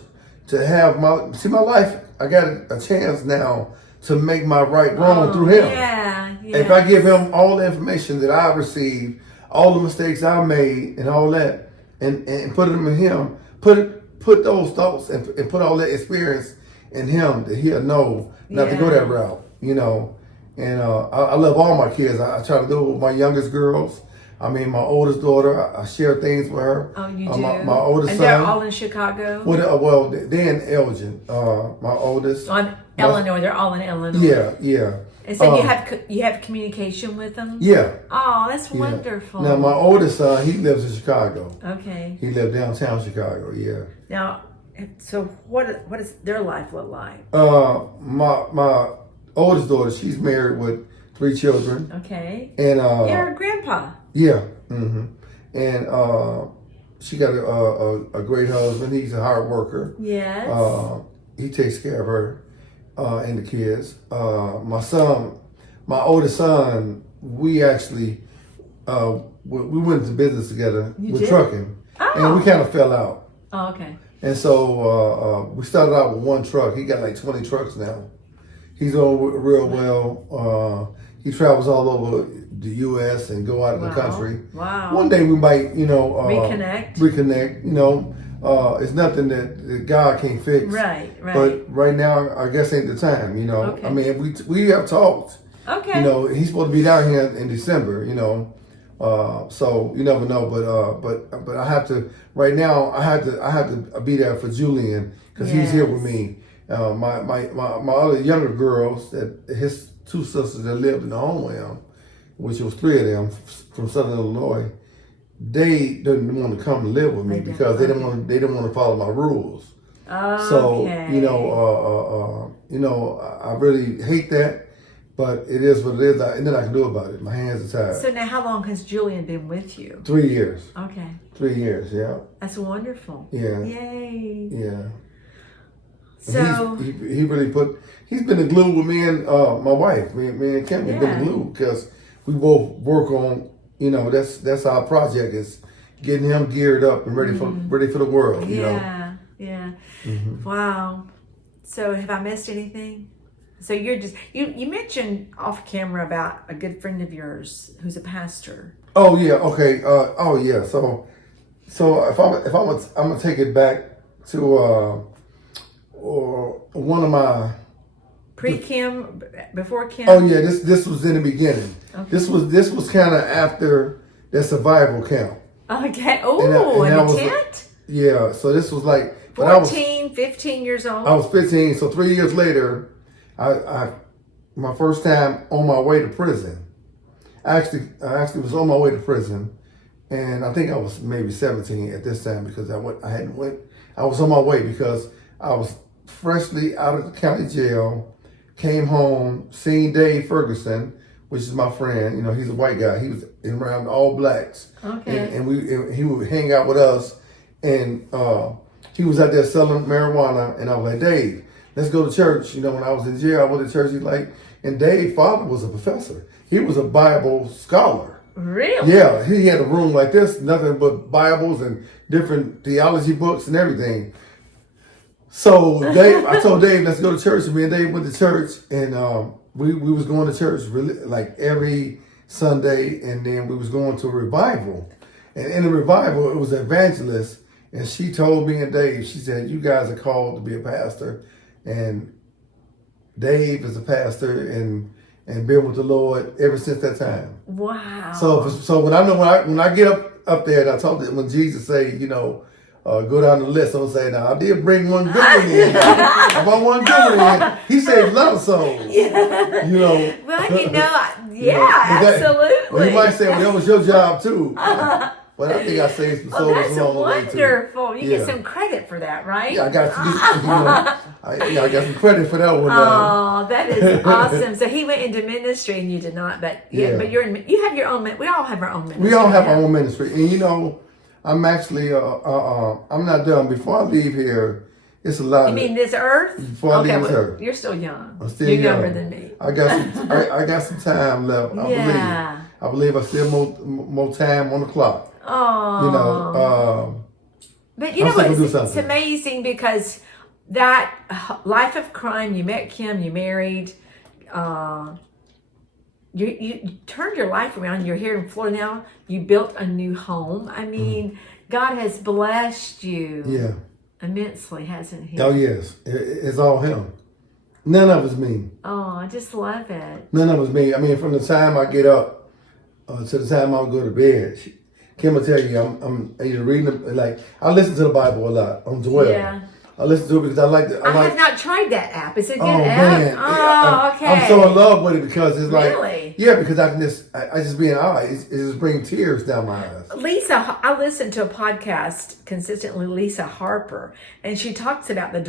to have my life. I got a chance now to make my right wrong through him. Yeah. If I give him all the information that I received, all the mistakes I made, and all that. And put them in him, put those thoughts and put all that experience in him, that he'll know not to go that route, And I love all my kids. I try to do it with my youngest girls. I mean, my oldest daughter, I share things with her. Oh, you do? My oldest and son. they're all in Chicago? Well, they're in Elgin. My oldest. Illinois. They're all in Illinois. Yeah. And so you have communication with them? Yeah. Oh, that's wonderful. Now, my oldest son, he lives in Chicago. Okay. He lives downtown Chicago, yeah. Now, so what does their life look like? My oldest daughter, she's married with 3 children. Okay. And you're a grandpa. Yeah. Mm-hmm. And she got a great husband. He's a hard worker. Yes. He takes care of her and the kids. My son, my oldest son, we actually we went into business together with trucking, and we kind of fell out. Oh, okay. And so we started out with one truck. He got like 20 trucks now. He's doing real well. He travels all over the U.S. and go out of the country. Wow. One day we might, reconnect. It's nothing that God can't fix. Right. But right now, I guess ain't the time. Okay. I mean, we have talked. Okay. He's supposed to be down here in December. So you never know. But I have to right now. I have to be there for Julian because he's here with me. My other younger girls, that his two sisters that lived in the home with him, which was 3 of them from Southern Illinois, they didn't want to come and live with me because they didn't want to follow my rules. Okay. So I really hate that, but it is what it is. And then I can do about it. My hands are tied. So now, how long has Julian been with you? 3 years. Okay. 3 years. Yeah. That's wonderful. Yeah. Yay. Yeah. So he really he's been the glue with me and my wife. Me and Kim have been the glue because we both work on, that's our project is getting him geared up and ready for the world. Yeah. Mm-hmm. Wow. So have I missed anything? So you're just you mentioned off camera about a good friend of yours who's a pastor. Oh yeah. Okay. So if I'm gonna take it back to one of my pre-Kim, before Kim. Oh yeah, this was in the beginning. Okay. This was kind of after the survival camp. Okay. Oh, in a tent. Yeah. So this was like 15 years old. I was 15. So 3 years later, I my first time on my way to prison. I actually was on my way to prison, and I think I was maybe 17 at this time because I was on my way because I was freshly out of the county jail, came home, seen Dave Ferguson, which is my friend. He's a white guy. He was around all blacks. Okay. And he would hang out with us, and he was out there selling marijuana, and I was like, Dave, let's go to church. When I was in jail, I went to church. And Dave's father was a professor. He was a Bible scholar. Really? Yeah, he had a room like this, nothing but Bibles and different theology books and everything. So I told Dave, let's go to church. Me and Dave went to church, and we was going to church really like every Sunday, and then we was going to a revival. And in the revival, it was an evangelist, and she told me and Dave, she said, you guys are called to be a pastor, and Dave is a pastor and been with the Lord ever since that time. Wow. So when I get up there, and I told them when Jesus say, go down the list. I'm saying, now I did bring one good one in. If I one good one in, he saved a lot of souls. Yeah. Well, absolutely. You might say, well, that was your job too. But I think I saved some souls that's along the way too. wonderful. You get some credit for that, right? Yeah, I got I got some credit for that one. Oh, that is awesome. So he went into ministry and you did not, but you have your own. We all have our own ministry. We all have our own ministry, and I'm actually I'm not done. Before I leave here, it's a lot. You mean this earth? Before I leave this earth, you're still young. I'm still you're young. Younger than me. I got some time left. I believe I still more time on the clock. Oh, but it's amazing because that life of crime. You met Kim. You married. You turned your life around. You're here in Florida now. You built a new home. I mean, God has blessed you immensely, hasn't He? Oh, yes. It's all Him. None of it's me. Oh, I just love it. None of it's me. I mean, from the time I get up to the time I'll go to bed, Kim will tell you, I'm either reading, I listen to the Bible a lot. I'm Dwell. Yeah. I listen to it because I like it. I have not tried that app. Is it a good app? Man. Okay. I'm so in love with it because it's like, really? Yeah, because I just be in awe. It just brings tears down my eyes. I listen to a podcast consistently, Lisa Harper, and she talks about the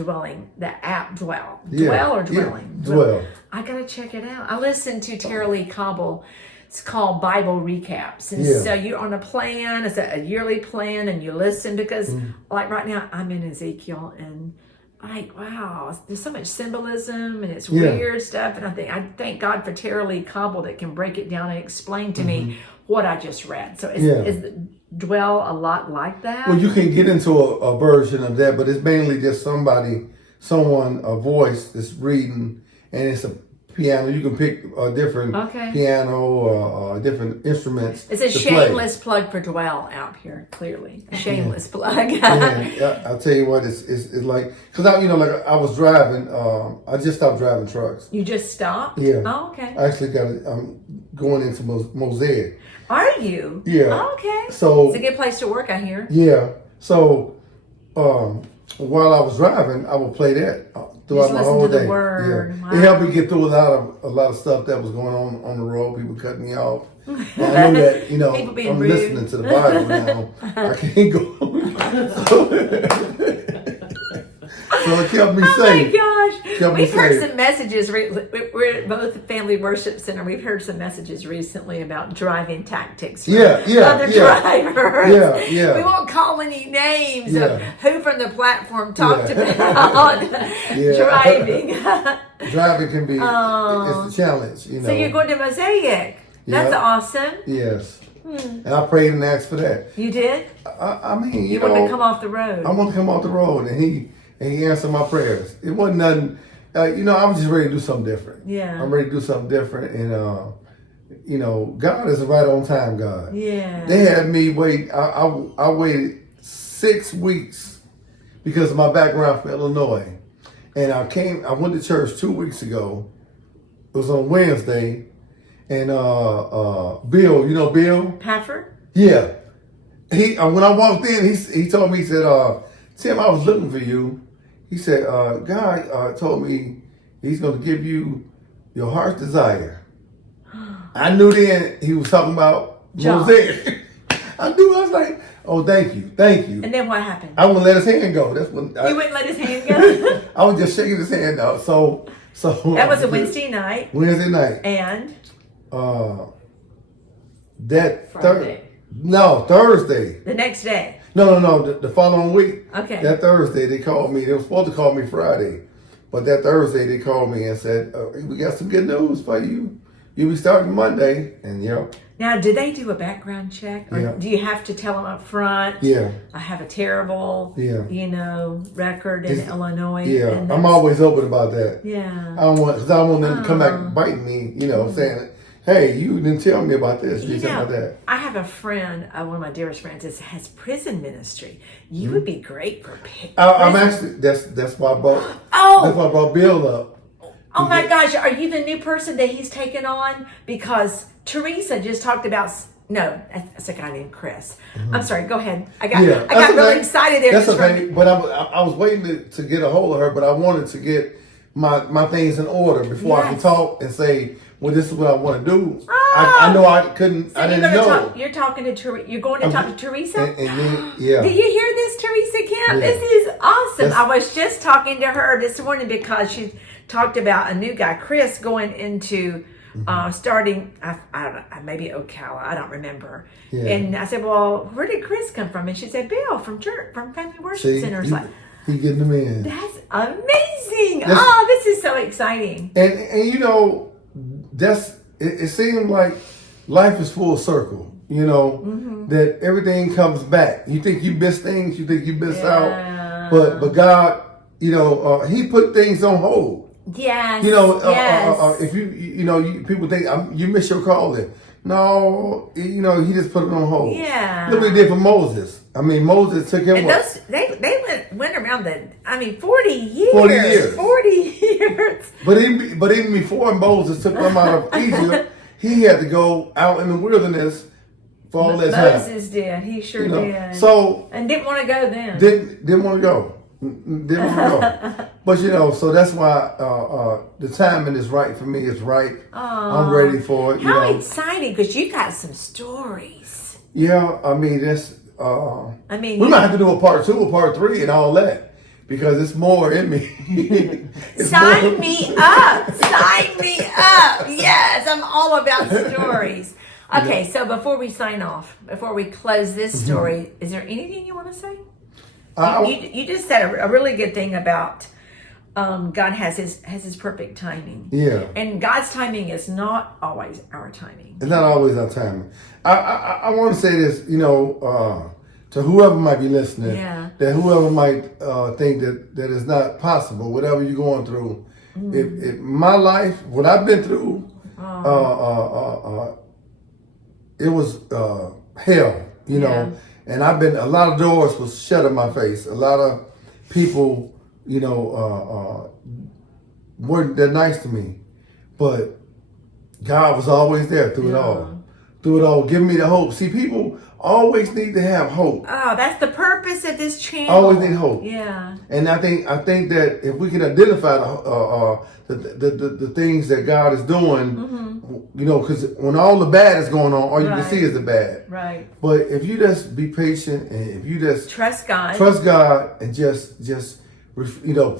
app Dwell. Yeah. Dwell or Dwelling? Yeah. Dwell. I got to check it out. I listened to Tara Lee Cobble it's called Bible recaps. And Yeah. so you're on a plan, it's a yearly plan, and you listen because, like right now, I'm in Ezekiel, and like, wow, there's so much symbolism and it's weird stuff. And I thank God for Tara Lee Cobble that can break it down and explain to me what I just read. So is Dwell a lot like that? Well, you can get into a version of that, but it's mainly just someone, a voice that's reading, and it's a piano. You can pick a different piano or different instruments. It's a shameless plug for Dwell out here, clearly. A shameless plug. I'll tell you what, it's like, because I was driving, I just stopped driving trucks. You just stopped? Yeah. Oh, okay. I actually I'm going into Mosaic. Are you? Yeah. Oh, okay. So it's a good place to work, I hear. Yeah. So while I was driving, I would play that throughout my whole day. Word. Yeah. Wow. It helped me get through a lot of stuff that was going on the road. People cutting me off. And I knew that People being I'm rude. listening to the Bible now. I can't go. So it kept me safe. Oh my gosh. We've heard safe. some messages. We're at both the Family Worship Center. We've heard some messages recently about driving tactics from other drivers. We won't call any names of who from the platform talked about driving. Driving can be, it's a challenge, So you're going to Mosaic. That's awesome. Yes. And I prayed and asked for that. You did? I mean, you want to come off the road. I want to come off the road, and he answered my prayers. It wasn't nothing. I was just ready to do something different. Yeah. I'm ready to do something different, and God is a right on time God. Yeah. They had me wait. I waited 6 weeks because of my background from Illinois, and I went to church 2 weeks ago. It was on Wednesday, and Bill, Bill Pafford? Yeah. When I walked in, he told me, he said, Tim, I was looking for you. He said, God told me he's going to give you your heart's desire. I knew then he was talking about Mosaic. I knew. I was like, oh, thank you. And then what happened? I wouldn't let his hand go. That's when you wouldn't let his hand go? I was just shaking his hand out. So that was a Wednesday night. Wednesday night. And? Thursday. The next day? No. The following week. Okay. That Thursday, they called me. They were supposed to call me Friday. But that Thursday, they called me and said, we got some good news for you. You'll be starting Monday. And, Now, do they do a background check? Or do you have to tell them up front? Yeah. I have a terrible, record in Illinois. Yeah. I'm always open about that. Yeah. I don't want them to come back biting me, saying, hey, you didn't tell me about this. You tell me about that. I have a friend, one of my dearest friends, has prison ministry. You would be great for I'm actually, that's why I brought Bill up. Oh my gosh, are you the new person that he's taken on? Because Teresa just talked about, no, that's a guy named Chris. I'm sorry, go ahead. I got really excited there. That's okay, but I was waiting to get a hold of her, but I wanted to get my things in order before I could talk and say, well, this is what I want to do. I know I couldn't. So I didn't know. You're talking to Teresa. You're going to talk to Teresa. And then, yeah. Did you hear this, Teresa Kemp? Yeah. This is awesome. I was just talking to her this morning because she talked about a new guy, Chris, going into starting. I don't know, maybe Ocala. I don't remember. Yeah. And I said, well, where did Chris come from? And she said, Bill from church, from Family Worship Center. He getting them in. That's amazing. This is so exciting. And it seemed like life is full circle, that everything comes back. You think you miss things, you think you miss out, but God, he put things on hold. Yes. If people think you miss your calling. No, he just put it on hold. Yeah. Look what he did for Moses. I mean, Moses took him. And they went around 40 years. 40 years. 40 years. But even before Moses took them out of Egypt, he had to go out in the wilderness for all that time. Moses did. He sure did. So and didn't want to go then. Didn't want to go. Didn't want to go. But so that's why the timing is right for me. It's right. I'm ready for it. How exciting! Because you got some stories. Yeah, I mean that's. We might have to do a part 2 or part 3 and all that. because it's more in me. Sign me up. Sign me up. Yes, I'm all about stories. Okay, so before we sign off, before we close this story, is there anything you want to say? You just said a really good thing about God has his perfect timing. Yeah. And God's timing is not always our timing. It's not always our timing. I want to say this, to whoever might be listening, that whoever might think that it's not possible, whatever you're going through. If my life, what I've been through, it was hell, and a lot of doors was shut in my face. A lot of people, weren't that nice to me, but God was always there through it all. Through it all, giving me the hope. See, people always need to have hope. Oh, that's the purpose of this channel. Always need hope. Yeah. And I think that if we can identify the things that God is doing, because when all the bad is going on, all you can see is the bad. Right. But if you just be patient and if you just trust God, and just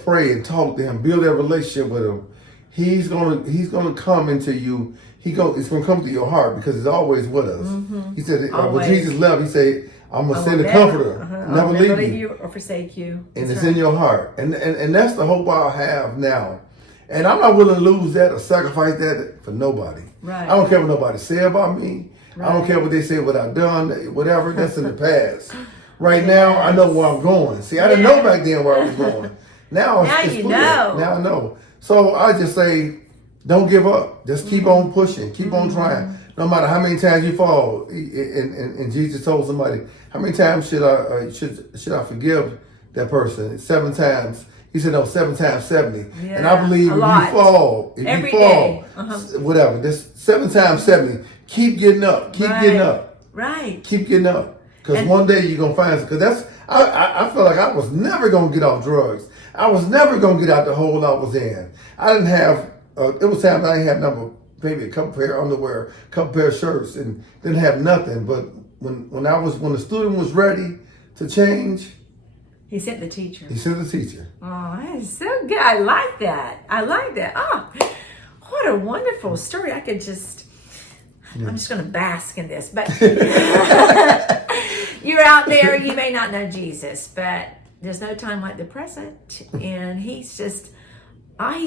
pray and talk to Him, build that relationship with Him, He's gonna come into you. It's gonna come to your heart because it's always with us. He said, when Jesus left, He said, "I'm gonna send the Comforter, never leave you or forsake you." And it's in your heart, and that's the hope I have now. And I'm not willing to lose that or sacrifice that for nobody. Right. I don't care what nobody say about me. Right. I don't care what they say, what I've done, whatever. That's in the past. Right now, I know where I'm going. See, I didn't know back then where I was going. Now it's clear. Now I know. So I just say, don't give up. Just keep on pushing. Keep on trying. No matter how many times you fall. And Jesus told somebody, how many times should I forgive that person? 7 times. He said, no, 7 times 70. Yeah, and I believe if you fall, whatever, this 7 times 70, keep getting up. Keep getting up. Right. Keep getting up. Because one day you're going to find, because I feel like I was never going to get off drugs. I was never going to get out the hole I was in. I didn't have, it was times I didn't have maybe a couple pair of underwear, a couple pair of shirts, and didn't have nothing. But when the student was ready to change, He sent the teacher. He sent the teacher. Oh, that is so good. I like that. Oh, what a wonderful story. I'm just going to bask in this. But you're out there, you may not know Jesus, but there's no time like the present. And He's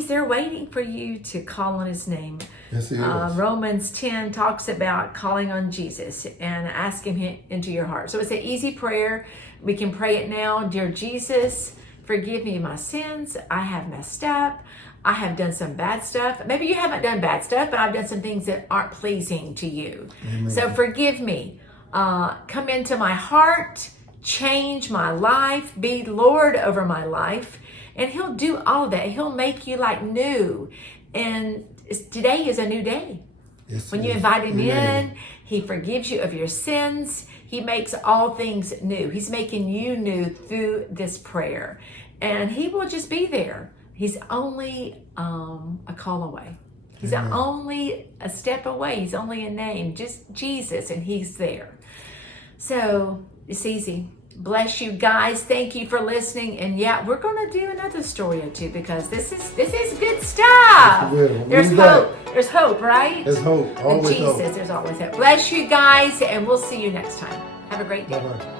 there waiting for you to call on His name. Yes, He is. Romans 10 talks about calling on Jesus and asking Him into your heart. So it's an easy prayer. We can pray it now. Dear Jesus, forgive me my sins. I have messed up. I have done some bad stuff. Maybe you haven't done bad stuff, but I've done some things that aren't pleasing to you. Amen. So forgive me. Come into my heart. Change my life. Be Lord over my life. And He'll do all of that. He'll make you like new. And today is a new day. Yes, when you invite Him in, He forgives you of your sins. He makes all things new. He's making you new through this prayer. And He will just be there. He's only a call away. He's only a step away. He's only a name, just Jesus, and He's there. So it's easy. Bless you guys. Thank you for listening. And we're going to do another story or two because this is good stuff. There's hope. There's hope, right? There's hope. Always Jesus, hope. There's always hope. Bless you guys, and we'll see you next time. Have a great day. Bye-bye.